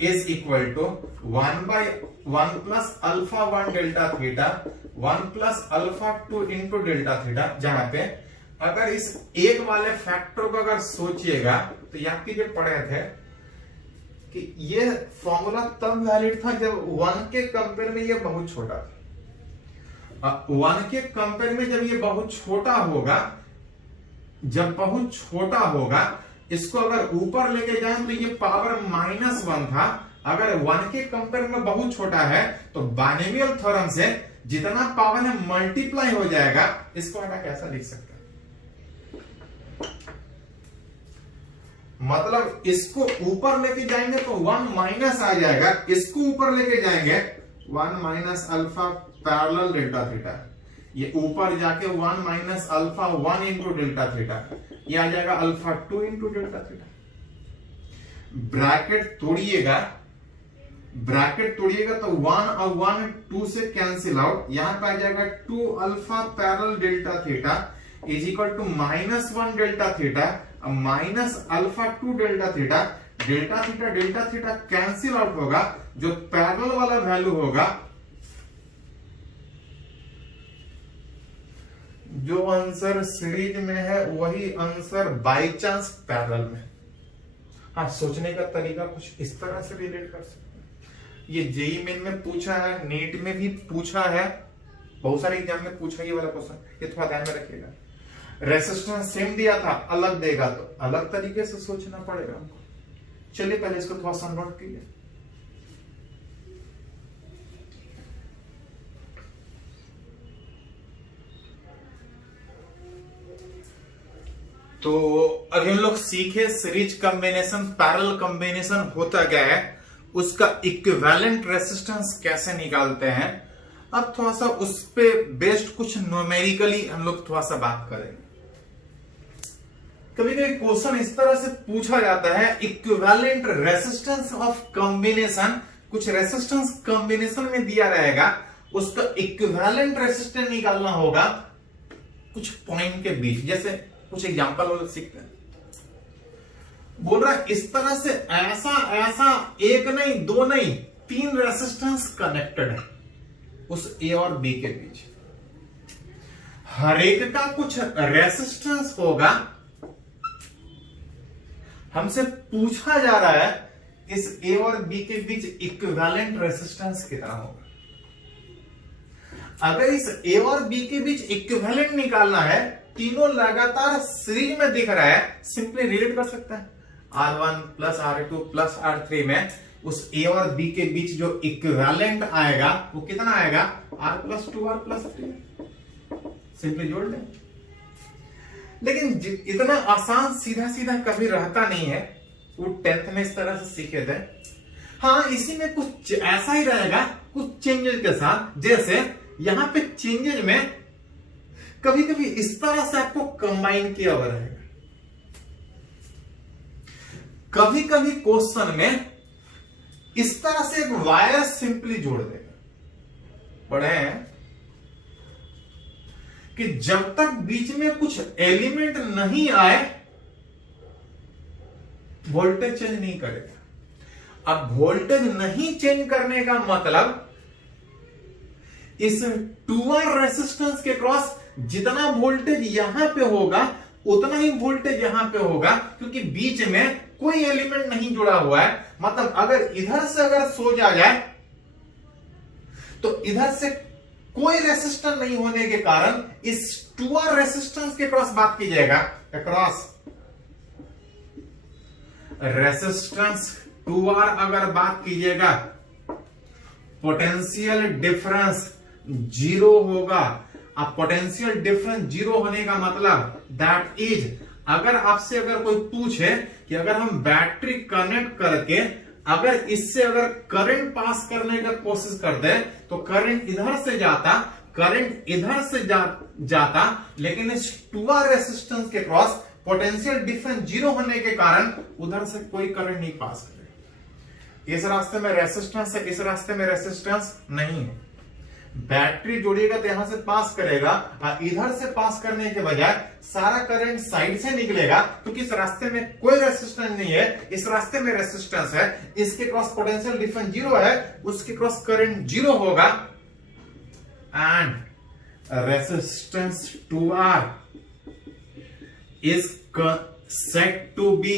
is equal to 1 by 1 plus alpha 1 delta theta, 1 plus alpha 2 into delta theta. जहां पे अगर इस एक वाले फैक्टर को अगर सोचिएगा तो याद कीजिए पढ़े थे कि ये फॉर्मूला तब वैलिड था जब 1 के कंपेयर में ये बहुत छोटा था। 1 के कंपेयर में जब ये बहुत छोटा होगा, जब बहुत छोटा होगा, इसको अगर ऊपर लेके जाए तो ये पावर -1 था। अगर 1 के कंपेयर में बहुत छोटा है तो बाइनोमियल थ्योरम से जितना पावर है मल्टीप्लाई हो जाएगा। इसको हटा कैसा लिख सकते हैं, मतलब इसको ऊपर लेके जाएंगे तो 1 माइनस आ जाएगा, इसको ऊपर लेके जाएंगे 1 minus alpha parallel delta theta, ये ऊपर जाके 1 minus alpha 1 into delta theta, ये आ जाएगा alpha 2 into delta theta. Bracket तोड़िएगा तो 1 और 1 2 से कैंसिल आउट, यहां पे आ जाएगा 2 alpha parallel delta theta is equal to -1 delta theta minus alpha 2 delta theta. Delta theta cancel out होगा, जो पैरेलल वाला वैल्यू होगा, जो आंसर सीरीज में है वही आंसर बाय चांस पैरेलल में। हाँ, सोचने का तरीका कुछ इस तरह से रिलेट कर सकते हैं। ये जेईई मेन में पूछा है, नीट में भी पूछा है, बहुत सारे एग्जाम में पूछा ये वाला क्वेश्चन, ये थोड़ा ध्यान में रखिएगा। रेसिस्टेंस सेम दिया था, अलग देगा तो अलग तरीके से सोचना पड़ेगा हमको। चलिए पहले इसको थोड़ा सा नोट कीजिए। तो अभी हम लोग सीखे सीरीज कॉम्बिनेशन, पैरेलल कॉम्बिनेशन होता क्या है, उसका इक्विवेलेंट रेसिस्टेंस कैसे निकालते हैं। अब थोड़ा सा उस पे बेस्ड कुछ न्यूमेरिकली हम लोग थोड़ा सा बात करेंगे। कभी कभी क्वेश्चन इस तरह से पूछा जाता है, इक्विवेलेंट रेसिस्टेंस ऑफ कॉम्बिनेशन, कुछ रेसिस्टेंस कॉम्बिनेशन में दिया रहेगा, उसका इक्विवेलेंट रेसिस्टेंस निकालना होगा कुछ पॉइंट के बीच। जैसे कुछ एग्जांपल लोग सीखते हैं, बोल रहा है इस तरह से ऐसा ऐसा, एक नहीं दो नहीं 3 रेसिस्टेंस कनेक्टेड है उस ए और बी के बीच, हर एक का कुछ रेसिस्टेंस होगा। हमसे पूछा जा रहा है इस ए और बी के बीच इक्विवेलेंट रेसिस्टेंस कितना होगा। अगर इस ए और बी के बीच इक्विवेलेंट निकालना है, तीनों लगातार सीरीज में दिख रहा है, सिंपली रिलेट कर सकता है। R1 plus R2 plus R3 में उस ए और बी के बीच जो इक्विवेलेंट आएगा वो कितना आएगा, R plus 2 R plus 3, simply जोड़ लें। लेकिन इतना आसान सीधा सीधा कभी रहता नहीं है, वो 10th में इस तरह से सीखे थे। हाँ, इसी में कुछ ऐसा ही रहेगा, कुछ चेंजेस के साथ। जैसे यहां पे चेंजेस में कभी कभी इस तरह से आपको कंबाइन किया हुआ रहेगा, कभी कभी क्वेश्चन में इस तरह से एक वायर सिंपली जोड़ देगा। पढ़े हैं कि जब तक बीच में कुछ एलिमेंट नहीं आए वोल्टेज चेंज नहीं करेगा। अब वोल्टेज नहीं चेंज करने का मतलब इस 2R रेसिस्टेंस के क्रॉस जितना वोल्टेज यहां पे होगा उतना ही वोल्टेज यहां पे होगा, क्योंकि बीच में कोई एलिमेंट नहीं जुड़ा हुआ है। मतलब अगर इधर से अगर सोच आ जाए तो इधर से कोई रेसिस्टेंस नहीं होने के कारण इस 2R रेसिस्टेंस के क्रॉस बात कीजिएगा, क्रॉस रेसिस्टेंस 2R अगर बात कीजिएगा, पोटेंशियल डिफरेंस जीरो होगा। अब पोटेंशियल डिफरेंस जीरो होने का मतलब दैट इज, अगर आपसे अगर कोई पूछे कि अगर हम बैटरी कनेक्ट करके अगर इससे अगर करंट पास करने का कोशिश करते तो करंट इधर से जाता, करंट इधर से जाता, लेकिन इस 2R रेसिस्टेंस के क्रॉस पोटेंशियल डिफरेंस जीरो होने के कारण उधर से कोई करंट नहीं पास करेगा। इस रास्ते में रेसिस्टेंस है, इस रास्ते में रेसिस्टेंस नहीं है। बैटरी जोड़िएगा तो यहां से पास करेगा और इधर से पास करने के बजाय सारा करंट साइड से निकलेगा, क्योंकि इस रास्ते में कोई रेसिस्टेंस नहीं है, इस रास्ते में रेसिस्टेंस है। इसके क्रॉस पोटेंशियल डिफरेंस जीरो है, उसके क्रॉस करंट जीरो होगा and resistance 2R is said to be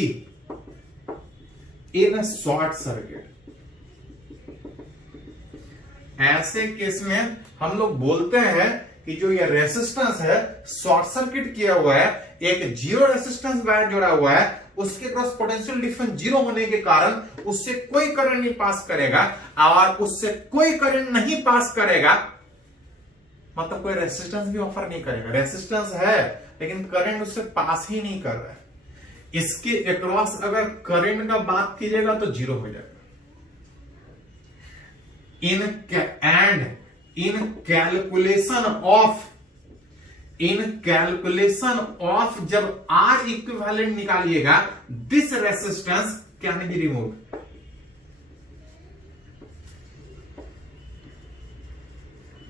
in a short circuit। ऐसे केस में हम लोग बोलते हैं कि जो ये रेसिस्टेंस है शॉर्ट सर्किट किया हुआ है, एक जीरो रेसिस्टेंस वायर जुड़ा हुआ है, उसके क्रॉस पोटेंशियल डिफरेंस जीरो होने के कारण उससे कोई करंट नहीं पास करेगा, और उससे कोई करंट नहीं पास करेगा मतलब कोई रेसिस्टेंस भी ऑफर नहीं करेगा। रेसिस्टेंस है लेकिन करंट उससे पास ही नहीं कर रहा है। इसके अक्रॉस अगर करंट का बात कीजिएगा तो जीरो हो जाएगा। इन कैलकुलेशन ऑफ जब R इक्विवेलेंट निकालिएगा, this resistance can be removed.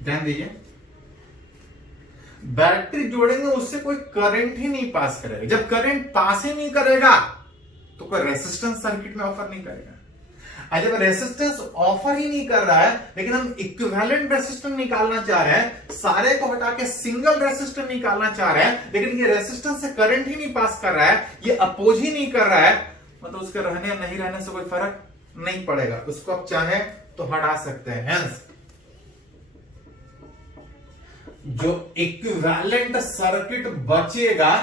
ध्यान दीजिए, बैटरी जोड़ेंगे उससे कोई करंट ही नहीं पास करेगा। जब करंट पास ही नहीं करेगा तो कोई रेसिस्टेंस सर्किट में ऑफर नहीं करेगा। और जब रेसिस्टेंस ऑफर ही नहीं कर रहा है लेकिन हम इक्विवेलेंट रेसिस्टेंस निकालना चाह रहे हैं, सारे को हटा के सिंगल रेसिस्टेंस निकालना चाह रहे हैं, लेकिन ये रेसिस्टेंस से करंट ही नहीं पास कर रहा है, ये अपोज ही नहीं कर रहा है, मतलब उसके रहने या नहीं रहने से कोई फर्क नहीं पड़ेगा। उसको आप चाहे तो हटा सकते हैं। हेंस जो इक्विवेलेंट सर्किट बचेगा,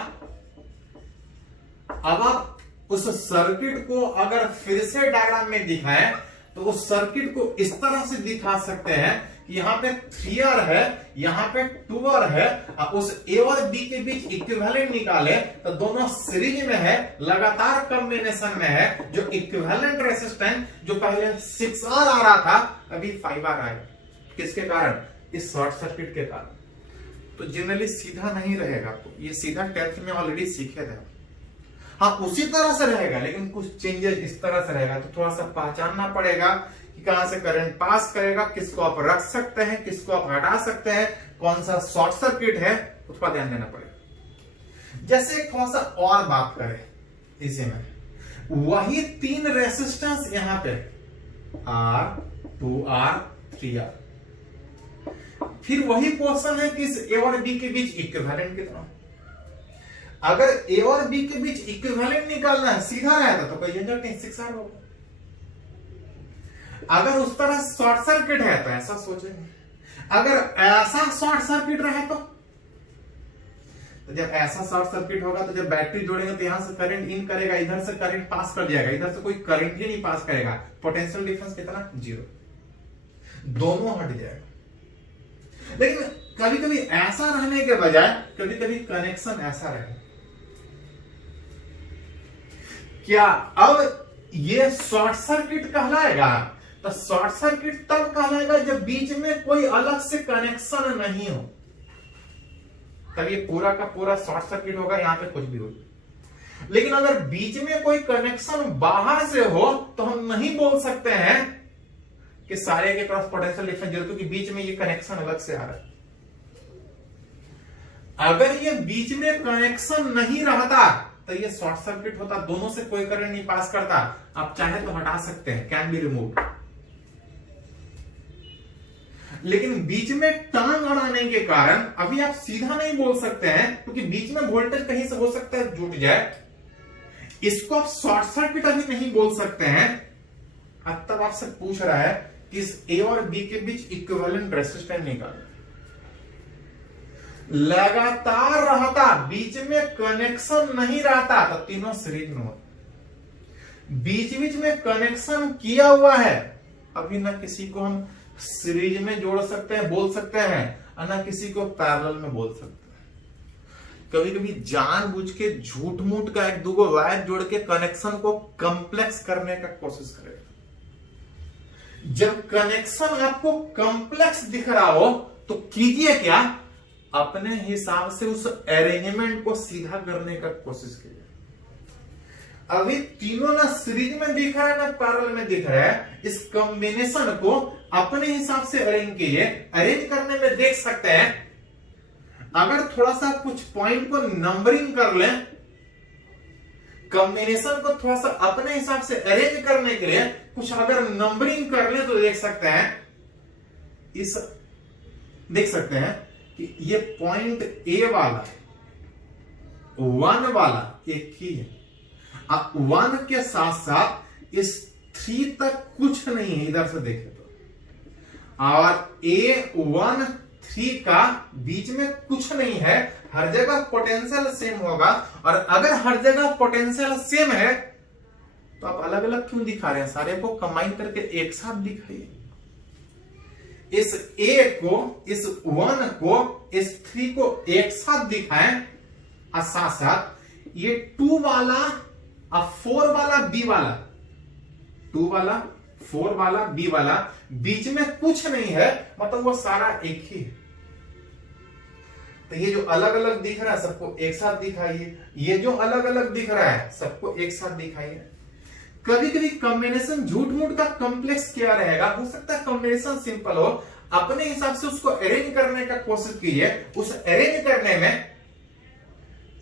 अब आप उस सर्किट को अगर फिर से डायग्राम में दिखाएं तो उस सर्किट को इस तरह से दिखा सकते हैं कि यहां पे 3R है, यहां पे 2R है, और उस A और B के बीच इक्विवेलेंट निकाले तो दोनों सीरीज में है, लगातार कॉम्बिनेशन में है। जो इक्विवेलेंट रेसिस्टेंस जो पहले 6R आ रहा था अभी 5R आएगा। किसके कारण? इस शॉर्ट सर्किट के कारण। तो जनरली सीधा नहीं रहेगा, तो ये सीधा 10th में ऑलरेडी सीखे थे। हाँ उसी तरह से रहेगा लेकिन कुछ चेंजेस इस तरह से रहेगा, तो थोड़ा सा पहचानना पड़ेगा कि कहां से करंट पास करेगा, किसको आप रख सकते हैं, किसको आप हटा सकते हैं, कौन सा शॉर्ट सर्किट है, उस पर ध्यान देना पड़ेगा। जैसे थोड़ा सा और बात करें इसी में, वही 3 रेसिस्टेंस यहां पे R, 2R, 3R, फिर वही पोर्शन है कि इस A और B के बीच इक्विवेलेंट कितना। अगर A और B के बीच इक्विवेलेंट निकालना है, सीधा रहता तो कोई झंझट नहीं, 6R होगा। अगर उस तरह शॉर्ट सर्किट है तो ऐसा सोचेंगे, अगर ऐसा शॉर्ट सर्किट रहे तो जब ऐसा शॉर्ट सर्किट होगा तो जब बैटरी जोड़ेंगे तो यहां से करंट इन करेगा, इधर से करंट पास कर जाएगा, इधर से कोई करंट ही नहीं पास करेगा। पोटेंशियल डिफरेंस कितना? जीरो, दोनों हट जाएगा। लेकिन कभी कभी ऐसा रहने के बजाय कभी कभी कनेक्शन ऐसा रहे, क्या अब ये शॉर्ट सर्किट कहलाएगा? तो शॉर्ट सर्किट तब कहलाएगा जब बीच में कोई अलग से कनेक्शन नहीं हो, तब ये पूरा का पूरा शॉर्ट सर्किट होगा, यहां पे कुछ भी हो। लेकिन अगर बीच में कोई कनेक्शन बाहर से हो तो हम नहीं बोल सकते हैं कि सारे के क्रॉस पोटेंशियल डिफरेंस जीरो, क्योंकि बीच में ये कनेक्शन अलग से आ रहा है। अगर ये बीच में कनेक्शन नहीं रहता तो ये शॉर्ट सर्किट होता, दोनों से कोई करंट नहीं पास करता। आप चाहे तो हटा सकते हैं, कैन बी रिमूव। लेकिन बीच में टांग अड़ाने के कारण अभी आप सीधा नहीं बोल सकते हैं, क्योंकि बीच में वोल्टेज कहीं से हो सकता है जुट जाए। इसको आप शॉर्ट सर्किट अभी नहीं बोल सकते हैं। अब तब आपसे पूछ रहा है कि इस ए और बी के बीच इक्विवेलेंट रेसिस्टेंस निकालना। लगातार रहता, बीच में कनेक्शन नहीं रहता तो तीनों सीरीज में होता। बीच बीच में कनेक्शन किया हुआ है, अभी ना किसी को हम सीरीज में जोड़ सकते हैं, बोल सकते हैं, और ना किसी को पैरेलल में बोल सकते हैं। कभी कभी जानबूझ के झूठ मूठ का एक दो वायर जोड़ के कनेक्शन को कॉम्प्लेक्स करने का कोशिश करेगा। जब कनेक्शन आपको कॉम्प्लेक्स दिख रहा हो तो कीजिए क्या, अपने हिसाब से उस अरेंजमेंट को सीधा करने का कोशिश कीजिए। अभी तीनों ना सीरीज में दिख रहा है ना पैरेलल में दिख रहा है, इस कॉम्बिनेशन को अपने हिसाब से अरेंज कीजिए। अरेंज करने में देख सकते हैं, अगर थोड़ा सा कुछ पॉइंट को नंबरिंग कर लें, कॉम्बिनेशन को थोड़ा सा अपने हिसाब से अरेंज करने के लिए कुछ अगर नंबरिंग कर ले तो देख सकते हैं, इस देख सकते हैं कि ये पॉइंट ए वाला 1 वाला एक ही है। अब 1 के साथ साथ इस 3 तक कुछ नहीं है, इधर से देखें तो, और A1 3 का बीच में कुछ नहीं है, हर जगह पोटेंशियल सेम होगा। और अगर हर जगह पोटेंशियल सेम है तो आप अलग अलग क्यों दिखा रहे हैं, सारे को कंबाइन करके एक साथ दिखाइए। इस A को, इस 1 को, इस 3 को एक साथ दिखाएं, और साथ साथ ये 2 वाला और 4 वाला B वाला, 2 वाला 4 वाला B वाला बीच में कुछ नहीं है, मतलब वो सारा एक ही है। तो ये जो अलग अलग दिख रहा है सबको एक साथ दिखाइए, ये जो अलग अलग दिख रहा है सबको एक साथ दिखाइए। कभी कभी कॉम्बिनेशन झूठ मूठ का कॉम्प्लेक्स क्या रहेगा, हो सकता है कॉम्बिनेशन सिंपल हो, अपने हिसाब से उसको अरेंज करने का कोशिश कीजिए। उस अरेंज करने में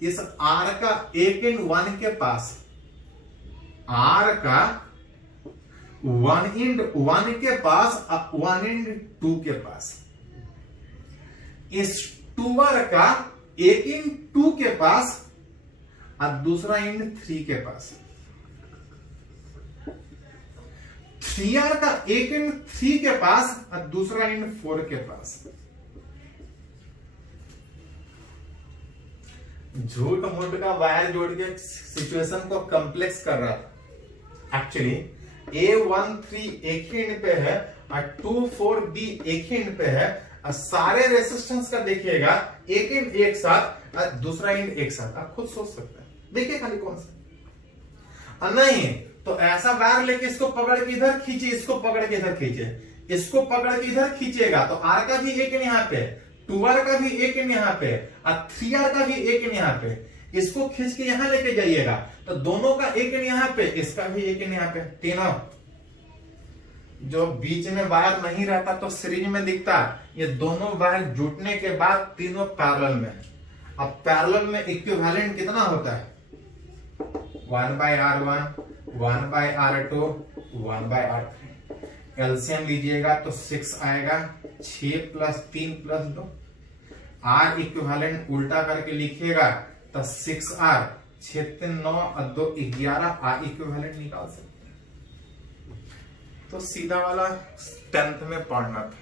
इस R का 1 इन 1 के पास, R का 1 इन 1 के पास, 1 इन 2 के पास, इस 2R का 1 इन 2 के पास और दूसरा इन 3 के पास, 3R का 1 इन 3 के पास और दूसरा इन 4 के पास। झूठ मूठ का वायर जोड़ के सिचुएशन को कॉम्प्लेक्स कर रहा था। एक्चुअली A13 एक ही एंड पे है और 24B एक ही एंड पे है, और सारे रेसिस्टेंस का देखिएगा एक एंड एक साथ और दूसरा एंड एक साथ। आप खुद सोच सकते हैं, देखिए खाली कौन सा। नहीं तो ऐसा वायर लेके इसको पकड़ के इधर खींचे, इसको पकड़ के इधर खींचे, इसको पकड़ के इधर खींचेगा तो R का भी एक एंड यहाँ पे, 2R का भी एक एंड यहाँ पे और 3R का भी एक एंड यहाँ पे, इसको खींच के यहां लेके जाइएगा तो दोनों का एक एंड यहाँ पे, इसका भी एक एंड यहाँ पे। तीनों जो बीच में वायर नहीं रहता तो सीरीज में दिखता, ये दोनों वायर जुटने के बाद तीनों पैरेलल में। अब पैरेलल में इक्विवेलेंट कितना होता है, 1/R1, 1/R2, 1/R3। एलसीएम लीजिएगा तो 6 आएगा, 6 + 3 + 2। R इक्विवेलेंट उल्टा करके लिखिएगा तो 6R, 6 3 9 और 2 11, R इक्विवेलेंट निकाल सकते हैं। तो सीधा वाला 10th में पढ़ना था,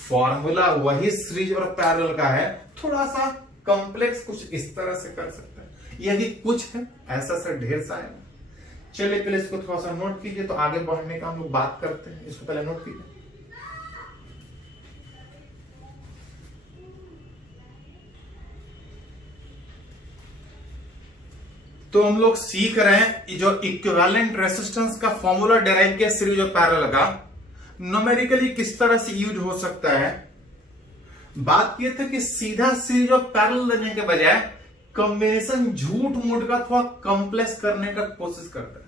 फॉर्मूला वही सीरीज और पैरेलल का है, थोड़ा सा कॉम्प्लेक्स कुछ इस तरह से कर सकते हैं। यदि कुछ है ऐसा से ढेर सा है। चलिए पहले इसको थोड़ा सा नोट कीजिए, तो आगे बढ़ने का हम लोग बात करते हैं। इसको पहले नोट कीजिए। तो हम लोग सीख रहे हैं जो इक्विवेलेंट रेसिस्टेंस का फॉर्मूला डिराइव किया सीरीज और पैरेलल का, न्यूमेरिकली किस तरह से यूज हो सकता है। बात किए थे कि सीधा सीरीज और पैरेलल लेने के बजाय कॉम्बिनेशन झूठ मूठ का थोड़ा कॉम्प्लेक्स करने का कोशिश करता है।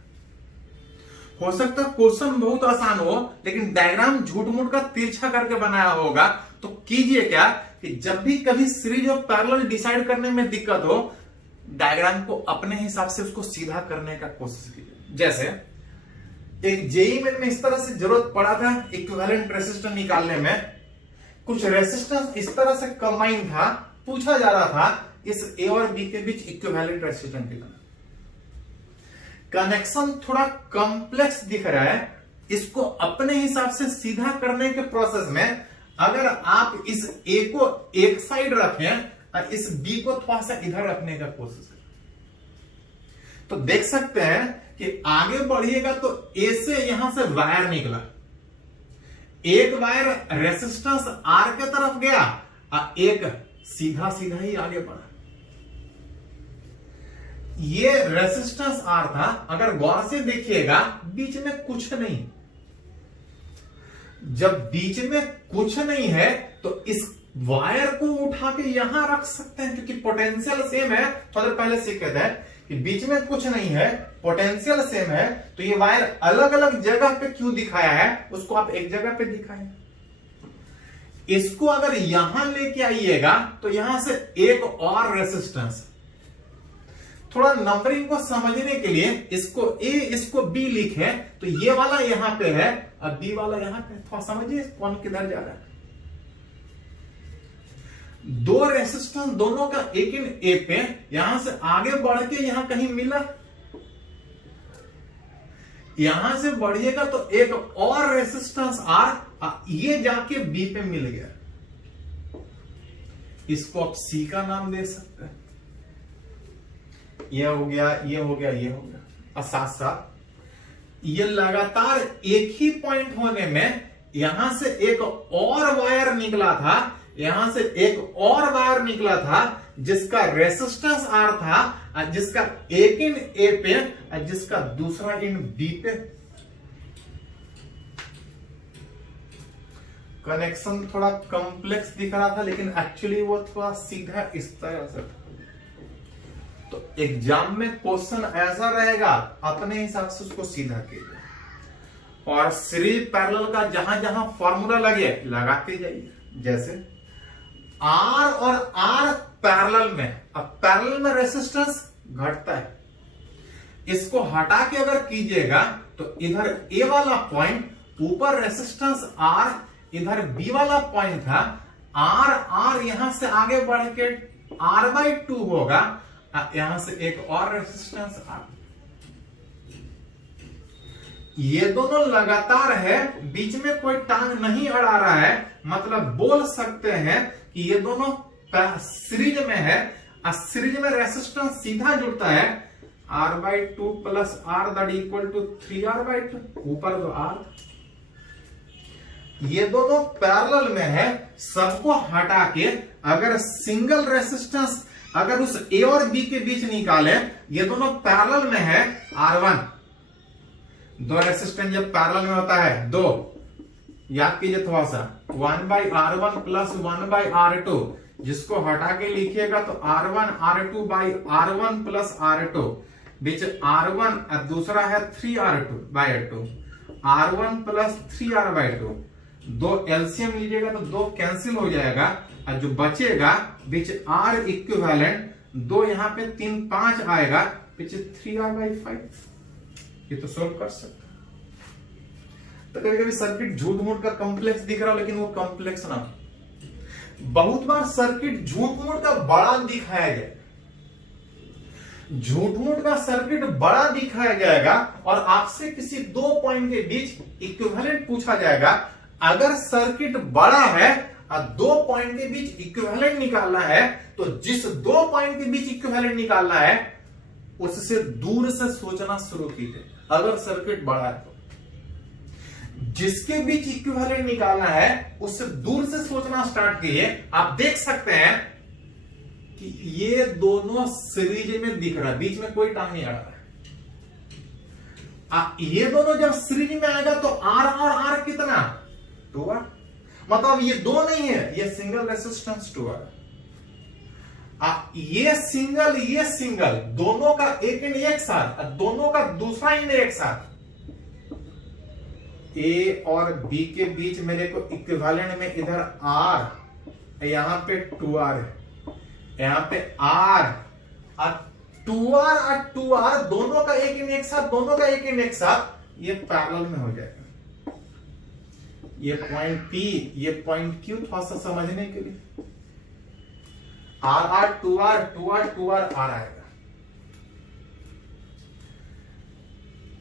हो सकता है क्वेश्चन बहुत आसान हो, लेकिन डायग्राम झूठ मूठ का तिरछा करके बनाया होगा। तो कीजिए क्या कि जब भी कभी सीरीज और पैरेलल डिसाइड करने में दिक्कत हो, डायग्राम को अपने हिसाब से उसको सीधा करने का कोशिश कीजिए। जैसे एक जेई में इस तरह से जरूरत पड़ा था इक्विवेलेंट रेसिस्टेंस निकालने में, कुछ रेसिस्टेंस इस तरह से कंबाइन था, पूछा जा रहा था इस ए और बी के बीच इक्विवेलेंट रेसिस्टेंस कितना। कनेक्शन थोड़ा कॉम्प्लेक्स दिख रहा है, इसको अपने हिसाब से सीधा करने के प्रोसेस में अगर आप इस ए को एक साइड रखें और इस बी को थोड़ा सा इधर रखने का कोशिश करें, तो देख सकते हैं कि आगे बढ़िएगा तो ए से यहां से वायर निकला, एक वायर रेसिस्टेंस आर के तरफ गया और एक सीधा सीधा ही आगे बढ़ा। ये रेसिस्टेंस आर था, अगर गौर से देखिएगा बीच में कुछ नहीं। जब बीच में कुछ नहीं है तो इस वायर को उठा के यहां रख सकते हैं, क्योंकि पोटेंशियल सेम है। थोड़ा देर पहले सीखे थे कि बीच में कुछ नहीं है, पोटेंशियल सेम है, तो ये वायर अलग अलग जगह पे क्यों दिखाया है, उसको आप एक जगह पे दिखाएं। इसको अगर यहां लेके आइएगा तो यहां से एक और रेसिस्टेंस, थोड़ा नंबरिंग को समझने के लिए इसको ए इसको बी लिखे, तो ये वाला यहां पे है और बी वाला यहां पे, थोड़ा समझिए कौन किधर जा रहा है। दो रेसिस्टेंस दोनों का एक इन ए पे, यहां से आगे बढ़ के यहां कहीं मिला, यहां से बढ़िएगा तो एक और रेसिस्टेंस आर, ये जाके बी पे मिल गया। इसको आप सी का नाम दे सकते हैं। ये हो गया, ये हो गया, ये हो गया, और साथ साथ ये लगातार एक ही पॉइंट होने में यहां से एक और वायर निकला था, यहां से एक और वायर निकला था जिसका रेसिस्टेंस आर था और जिसका एक इन ए पे और जिसका दूसरा इन बी पे। कनेक्शन थोड़ा कॉम्प्लेक्स दिख रहा था, लेकिन एक्चुअली वो थोड़ा सीधा इस तरह से था। तो एग्जाम में क्वेश्चन ऐसा रहेगा, अपने हिसाब से उसको सीधा कीजिए और सीरीज पैरेलल का जहां जहां फॉर्मूला लगे लगाते जाइए। जैसे आर और आर पैरेलल में, अब पैरेलल में रेसिस्टेंस घटता है, इसको हटा के अगर कीजिएगा तो इधर ए वाला पॉइंट ऊपर रेसिस्टेंस आर, इधर बी वाला पॉइंट था आर, आर यहां से आगे बढ़ के R/2 होगा, यहां से एक और रेसिस्टेंस आर। ये दोनों लगातार है, बीच में कोई टांग नहीं अड़ा रहा है, मतलब बोल सकते हैं कि ये दोनों सीरीज में है। सीरीज में रेसिस्टेंस सीधा जुड़ता है, R/2 plus R that equal to 3R/2, ऊपर तो R। ये दोनों पैरेलल में है, सबको हटा के अगर सिंगल रेसिस्टेंस अगर उस ए और बी के बीच निकाले, ये दोनों पैरेलल में है R1। दो रेसिस्टेंस जब पैरेलल में होता है, दो याद कीजिए थोड़ा सा, 1/R1 प्लस 1/R2, जिसको हटा के लिखिएगा तो R1 R2 by R1 plus R2, beach R1 और दूसरा है 3R2/2, R1 प्लस 3R/2। दो एलसीएम लीजिएगा तो दो कैंसिल हो जाएगा और जो बचेगा बीच R इक्विवेलेंट, दो यहां पे 3 5 आएगा, पीछे 3R/5। ये तो सोल्व कर सकते हैं। तो कभी कभी सर्किट झूठ मूठ का कॉम्प्लेक्स दिख रहा हो, लेकिन वो कॉम्प्लेक्स ना, बहुत बार सर्किट झूठ मूठ का बड़ा दिखाया जाएगा, झूठ मूठ का सर्किट बड़ा दिखाया जाएगा और आपसे किसी दो पॉइंट के बीच इक्विवेलेंट पूछा जाएगा। अगर सर्किट बड़ा है और दो पॉइंट के बीच इक्विवेलेंट निकालना है, तो जिस दो पॉइंट के बीच इक्विवेलेंट निकालना है उससे दूर से सोचना शुरू कीजिए। अगर सर्किट बड़ा है तो जिसके बीच इक्विवेलेंट निकालना है उससे दूर से सोचना स्टार्ट कीजिए। आप देख सकते हैं कि ये दोनों सीरीज में दिख रहा है, बीच में कोई टांग नहीं आ रहा है। ये दोनों जब सीरीज में आएगा तो आर और आर कितना, 2R, मतलब ये दो नहीं है, ये सिंगल रेसिस्टेंस 2R। ये सिंगल दोनों का एक इन एक साथ, दोनों का दूसरा इन एक साथ। ए और बी के बीच मेरे को इक्विवेलेंट में इधर R, यहां पे 2R है, यहां पे R और 2R और 2R दोनों का एक इन एक साथ, दोनों का एक इन एक साथ, ये पैरेलल में हो जाएगा। ये पॉइंट P, ये पॉइंट Q, थोड़ा सा समझने के लिए R 2R R आएगा।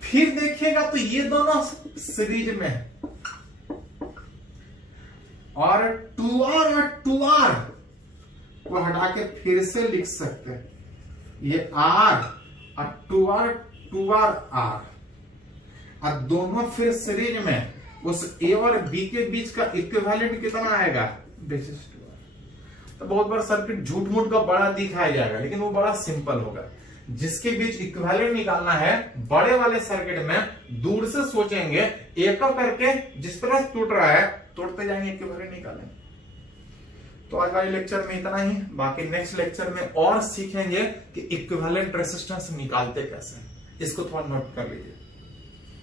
फिर देखिएगा तो ये दोनों सीरीज में है, और 2R और 2R को हटा के फिर से लिख सकते हैं, ये R और 2R R, और दोनों फिर सीरीज में उस A और B के बीच का इक्विवेलेंट कितना आएगा, बेसिस 2R। तो बहुत बड़ा सर्किट झूठ मूठ का बड़ा दिखाया जाएगा, लेकिन वो बड़ा सिंपल होगा। जिसके बीच इक्विवेलेंट निकालना है बड़े वाले सर्किट में, दूर से सोचेंगे, एक करके जिस तरह टूट रहा है तोड़ते जाएंगे, इक्विवेलेंट निकालेंगे। तो आज वाले लेक्चर में इतना ही, बाकी नेक्स्ट लेक्चर में और सीखेंगे कि इक्विवेलेंट रेजिस्टेंस निकालते कैसे। इसको थोड़ा नोट कर लीजिए।